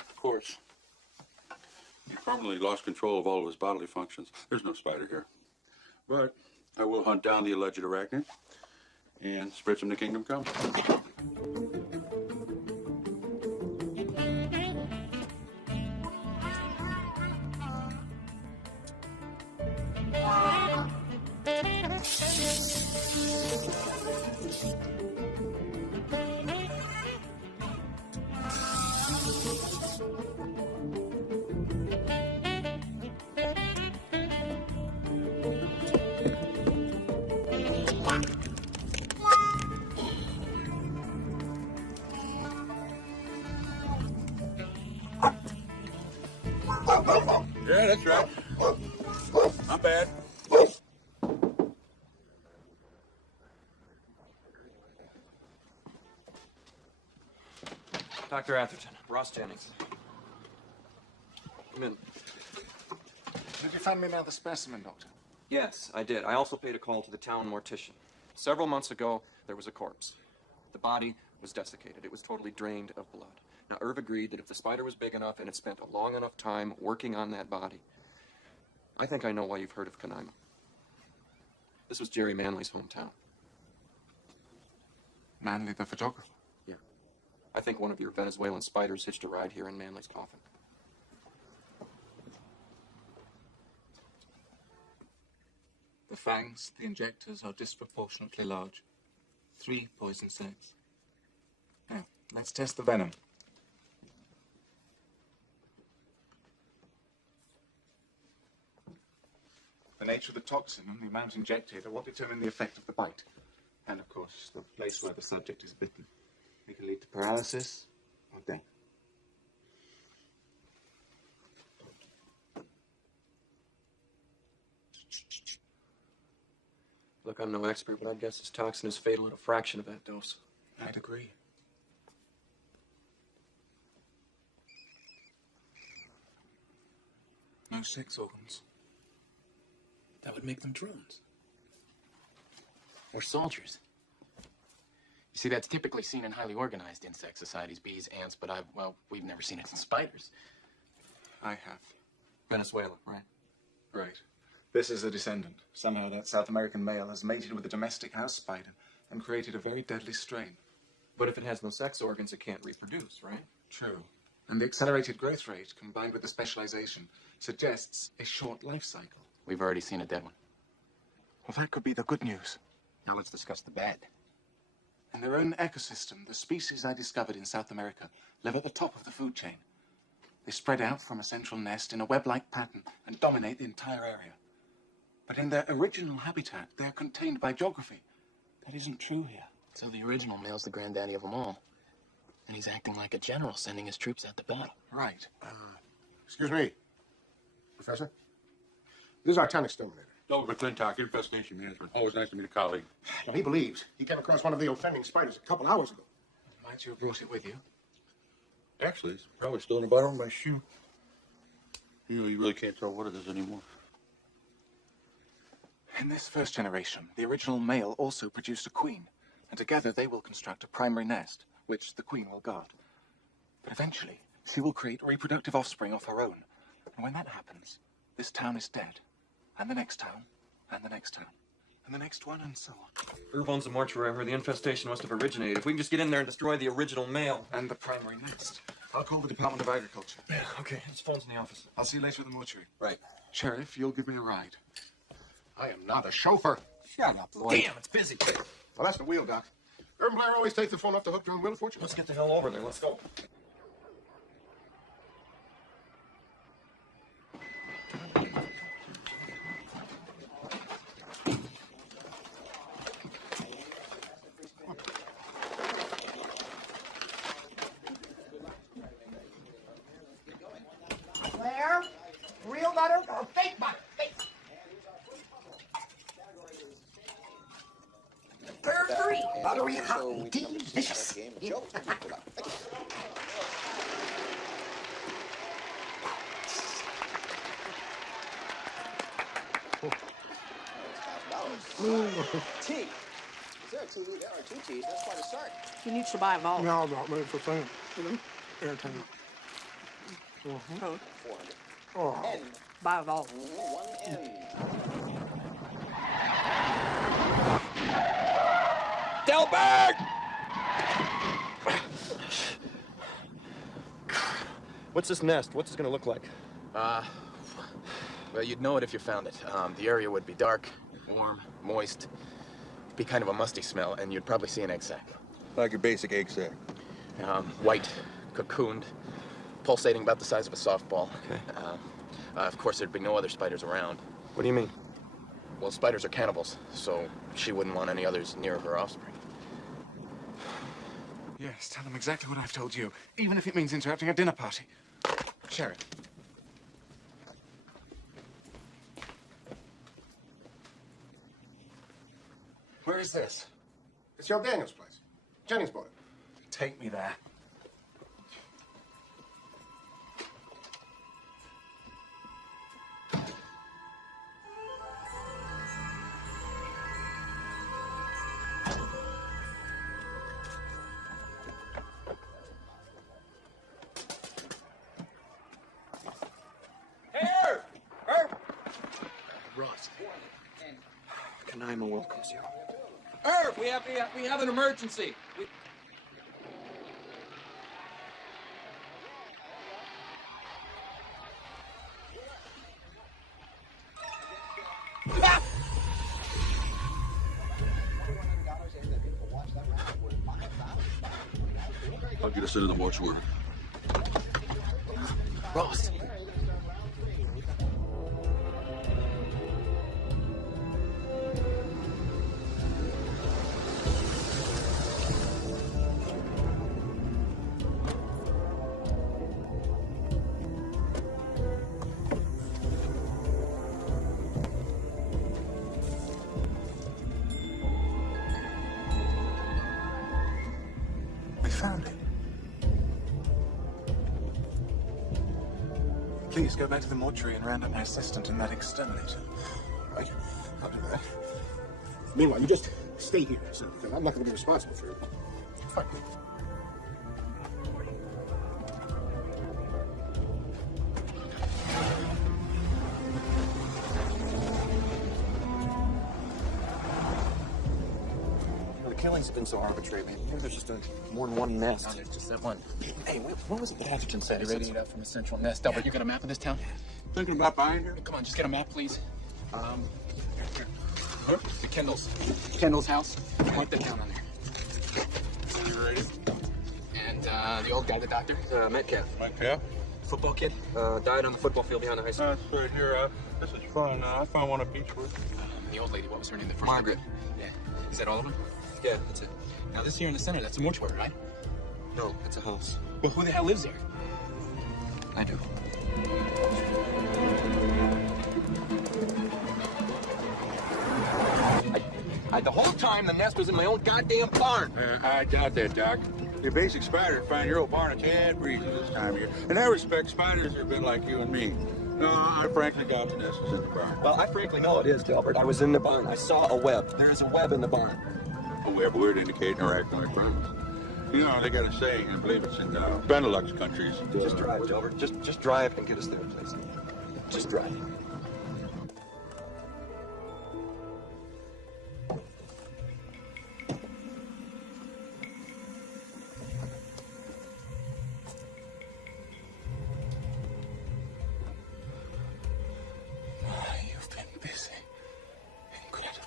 Of course, he permanently lost control of all of his bodily functions. There's no spider here. But I will hunt down the alleged arachnid and spritz him to kingdom come. Yeah, that's right. Not bad. Dr. Atherton, Ross Jennings. Come in. Did you find me another specimen, Doctor? Yes, I did. I also paid a call to the town mortician. Several months ago, there was a corpse. The body was desiccated. It was totally drained of blood. Now, Irv agreed that if the spider was big enough and had spent a long enough time working on that body, I think I know why you've heard of Canaima. This was Jerry Manley's hometown. Manley, the photographer? Yeah. I think one of your Venezuelan spiders hitched a ride here in Manley's coffin. The fangs, the injectors, are disproportionately large. 3 poison sacs. Now, let's test the venom. The nature of the toxin and the amount injected are what determine the effect of the bite. And, of course, the place where the subject is bitten. It can lead to paralysis or death. Look, I'm no expert, but I'd guess this toxin is fatal at a fraction of that dose. I'd agree. No sex organs. That would make them drones. Or soldiers. You see, that's typically seen in highly organized insect societies, bees, ants, but we've never seen it in spiders. I have. Venezuela, right? Right. This is a descendant. Somehow that South American male has mated with a domestic house spider and created a very deadly strain. But if it has no sex organs, it can't reproduce, right? True. And the accelerated growth rate, combined with the specialization, suggests a short life cycle. We've already seen a dead one. Well, that could be the good news. Now let's discuss the bad. In their own ecosystem, the species I discovered in South America live at the top of the food chain. They spread out from a central nest in a web-like pattern and dominate the entire area. But in their original habitat, they are contained by geography. That isn't true here. So the original male's the granddaddy of them all. And he's acting like a general, sending his troops out to battle. Right. Excuse me, Professor? This is our town exterminator. Dover McClintock, Infestation Management. Always nice to meet a colleague. Well, he believes he came across one of the offending spiders a couple hours ago. Might you have brought it with you? Actually, it's probably still in the bottom of my shoe. You really can't tell what it is anymore. In this first generation, the original male also produced a queen, and together they will construct a primary nest, which the queen will guard. But eventually, she will create reproductive offspring of her own. And when that happens, this town is dead. And the next town, and the next town, and the next one, and so on. Irv owns the mortuary where the infestation must have originated. If we can just get in there and destroy the original male. And the primary nest. I'll call the Department of Agriculture. Yeah, okay. His phone's in the office. I'll see you later at the mortuary. Right. Sheriff, you'll give me a ride. I am not a chauffeur. Shut up, boy. Damn, it's busy. Well, that's the wheel, Doc. Irvin Blair always takes the phone off the hook during Wheel of Fortune. Let's get the hell over there. Let's go. Blair, real butter or fake butter? Fake. Third three. Buttery hot, delicious. Tea. Is there a TV? There are 2 teas. That's quite a start. You need to buy them all. No, no, but it's a thing. Entertainment. Code. 400. Oh. N. Buy them all. 1 N. Delbert! What's this nest? What's this gonna look like? Well, you'd know it if you found it. The area would be dark, warm, moist, be kind of a musty smell, and you'd probably see an egg sac. Like a basic egg sac. White, cocooned, pulsating about the size of a softball. Okay. Of course, there'd be no other spiders around. What do you mean? Well, spiders are cannibals, so she wouldn't want any others near her offspring. Yes, tell them exactly what I've told you, even if it means interrupting a dinner party. Share it. Where is this? It's Joe Daniels' place. Jennings bought it. Take me there. Ross. Canaima welcomes you. Irv, we have an emergency. I'll get us into the mortuary. Ross. We found it. Please go back to the mortuary and round up my assistant and that exterminator. Right. I'll do that. Meanwhile, you just stay here, sir. I'm not going to be responsible for it. Fine. The killings have been so arbitrary. Maybe there's just more than one nest. No, there's just that one. Hey, what was it the pathogen said? They radiate out from a central nest. Delbert, you got a map of this town? Thinking about buying here? Come on, just get a map, please. The Kendall's. Kendall's house. Mark the town on there. You ready? And the old guy, the doctor. Metcalf. Metcalf? Football kid. Died on the football field behind the high school. That's right here. This is fun. I found one at Beechwood. The old lady, what was her name? The first Margaret. Yeah. Is that all of them? Yeah, that's it. Now, this here in the center, that's a mortuary, right? No, it's a house. Well, who the hell lives there? I do. The whole time, the nest was in my own goddamn barn. I doubt that, Doc. Your basic spider find your old barn a tad breezy this time of year. In that respect, spiders have been like you and me. No, I frankly doubt the nest is in the barn. Well, I frankly know it is, Delbert. I was in the barn. I saw a web. There is a web in the barn. A web would indicate or act like criminals. You know, they got a saying, I believe it's in Benelux countries. Just drive, Delbert. Just drive and get us there, please. Just drive. You've been busy. Incredible.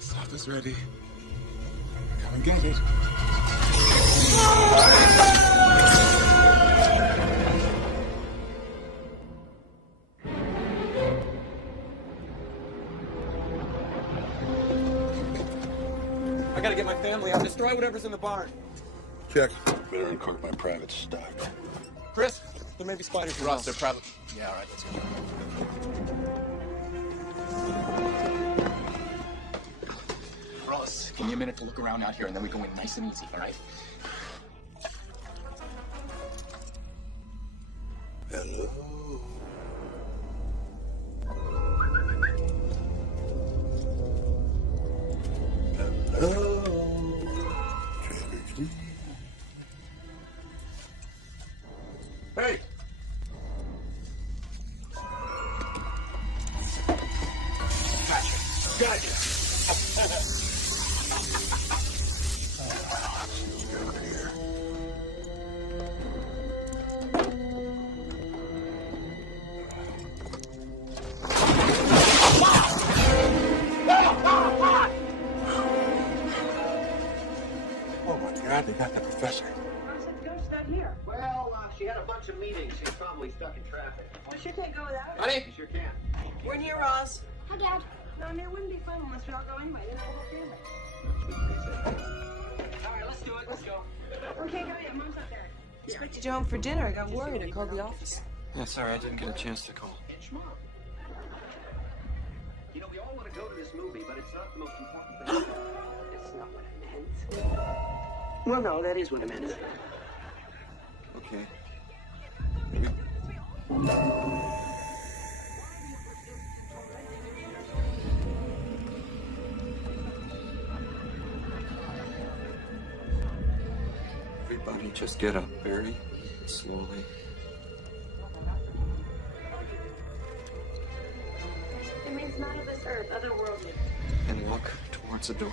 Supper's ready. Come and get it. gotta get my family out. Destroy whatever's in the barn. Check. Better uncork my private stock. Chris, there may be spiders in the Ross, house. they're probably... Yeah, all right, let's go. Ross, give me a minute to look around out here, and then we go in nice and easy, all right? Hello. Hello. Hey. Gotcha. Oh my God, they got the professor. I said the ghost not here. Well, she had a bunch of meetings. She's probably stuck in traffic. Well, she can't go without Honey? You sure can. We're near Ross. Hi, Dad. Down there wouldn't be fun unless we all go anyway. There's a whole family. All right, let's do it. Let's go. We can't go yet. Mom's up there. Expected you home for dinner. I got worried. I called the office. Yeah, sorry, I didn't get a chance to call. You know, we all want to go to this movie, but it's not the most important thing. It's not what I meant. Well, no, that is what I meant. Okay. Everybody just get up very slowly. It means none of this earth, otherworldly. And walk towards the door.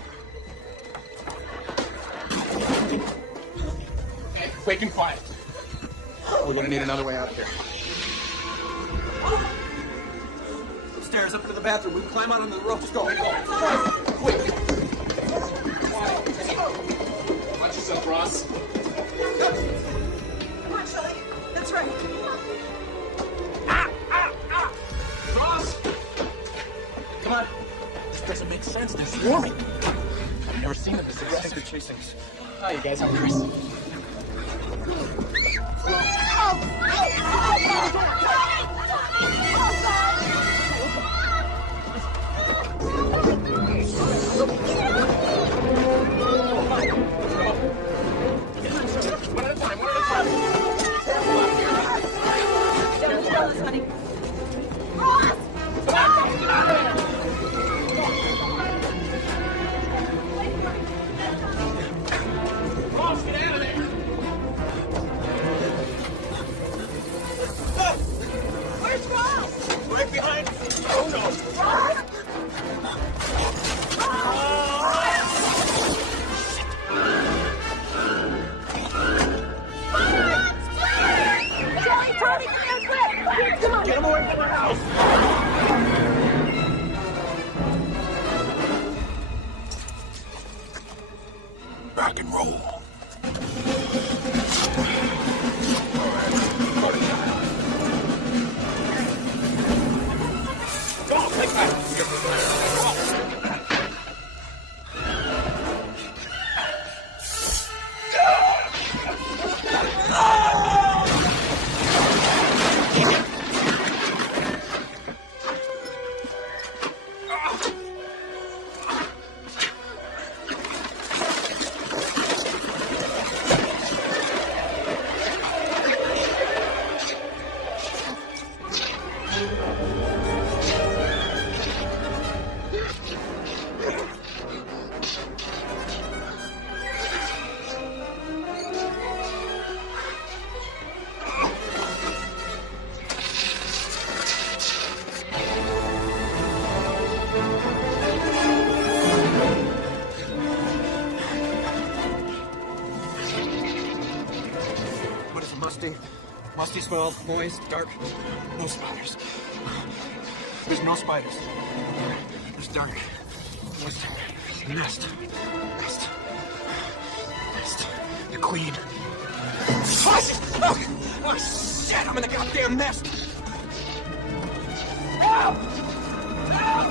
Hey, quick and quiet. We're gonna need another way out of here. Upstairs, up into the bathroom. We can climb out onto the roof. Just go. Quick. Watch yourself, Ross. Come on, Shelley. That's right. Ross! Come on. This doesn't make sense. They're swarming. I've never seen them this I think aggressive. they're chasing us. Hi, you guys. I'm Chris. One at a time. Honey. Ross, get out of there! Where's Ross? Right behind us! Oh, no! Shelley, Tony, come here, quick! Come on. Get him away from our house! Rock and roll. Come on, quick! What is it, musty? Musty smell, noise, dark. No spiders. There's no spiders. It's dark. Nest. Nest. Nest. Nest. The queen. Oh, shit! Oh, shit! I'm in the goddamn nest! Help! Help!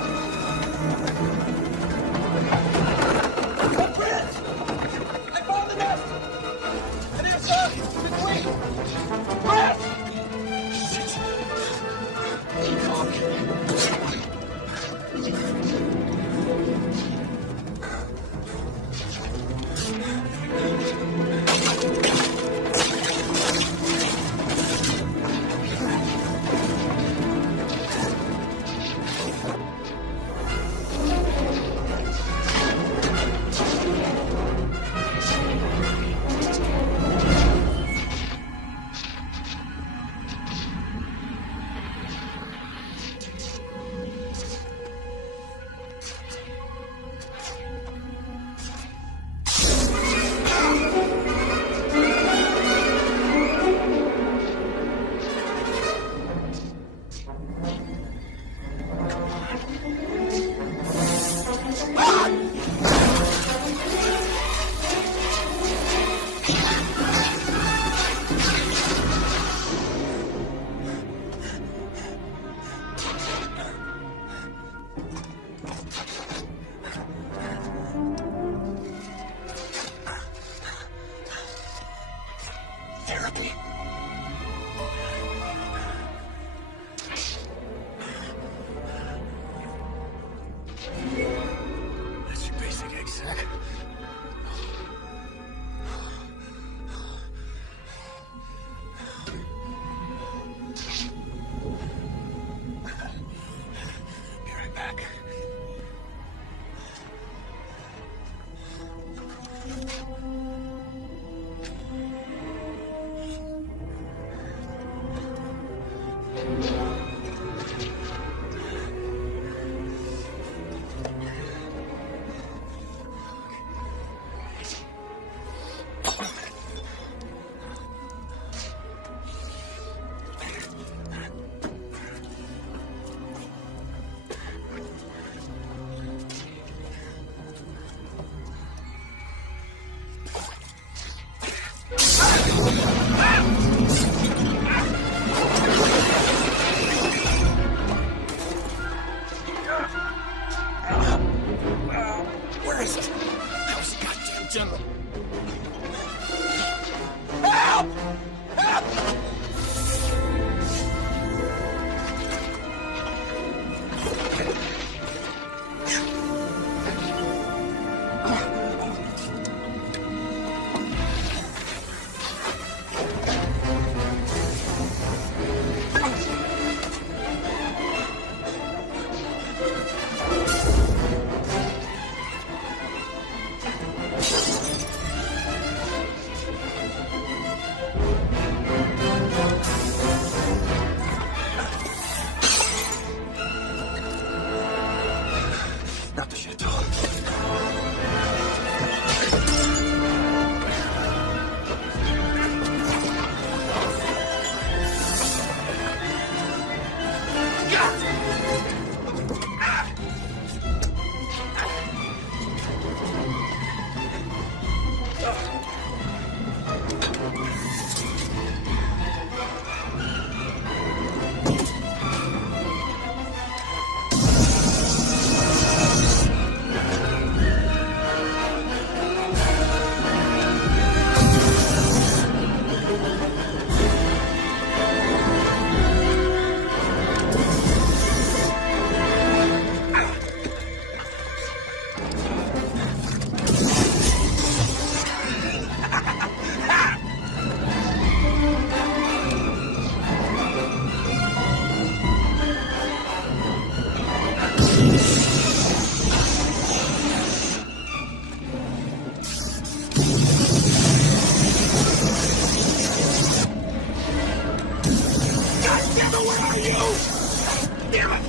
Damn it!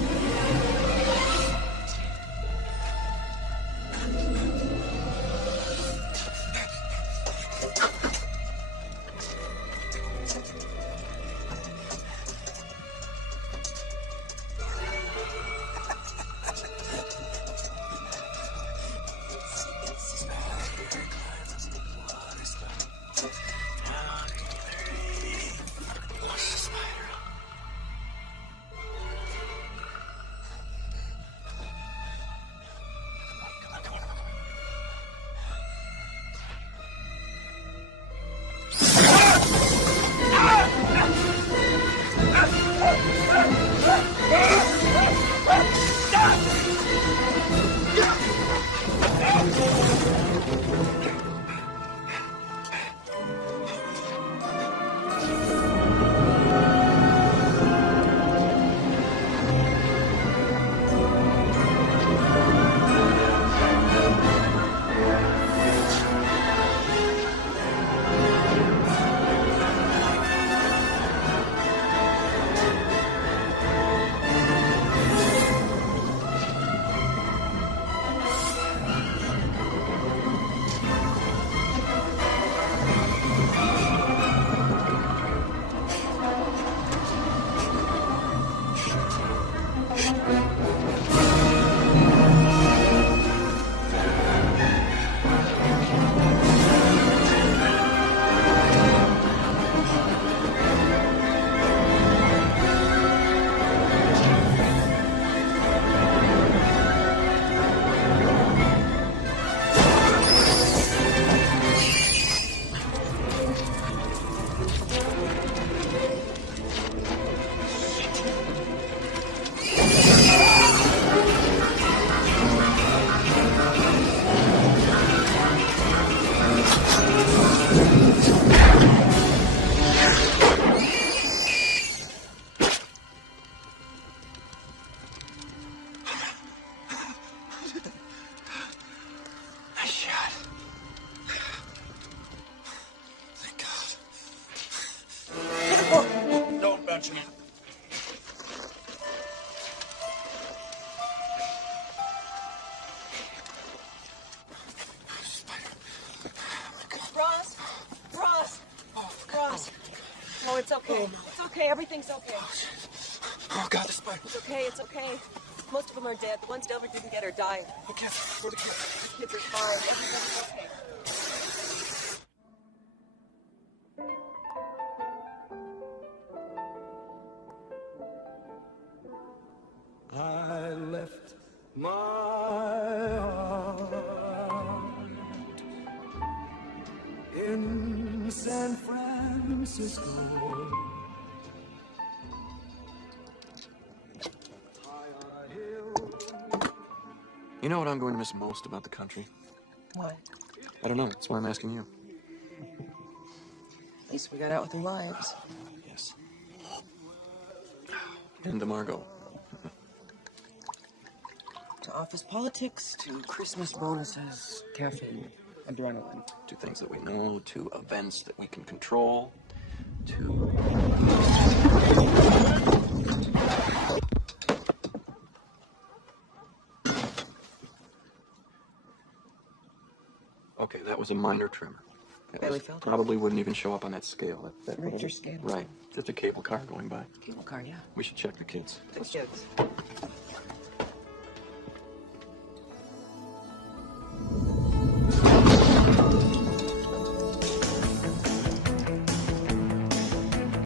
Don't mention it. Ross! Ross! Ross! No, it's okay. It's okay. Everything's okay. Oh, God, the spider. It's okay. It's okay. Most of them are dead. The ones Delbert didn't get are dying. The kids. Where are the kids? The kids are fine. Everything's okay. I left my heart in San Francisco. You know what I'm going to miss most about the country? What? I don't know. That's why I'm asking you. At least we got out with our lives. Yes. And to Margot. To office politics, to Christmas bonuses, caffeine, adrenaline. To things that we know, to events that we can control, to... Okay, that was a minor tremor. Barely felt it. Probably wouldn't even show up on that scale. That Richter scale. Right. Just a cable car going by. Cable car, yeah. We should check the kids. The kids.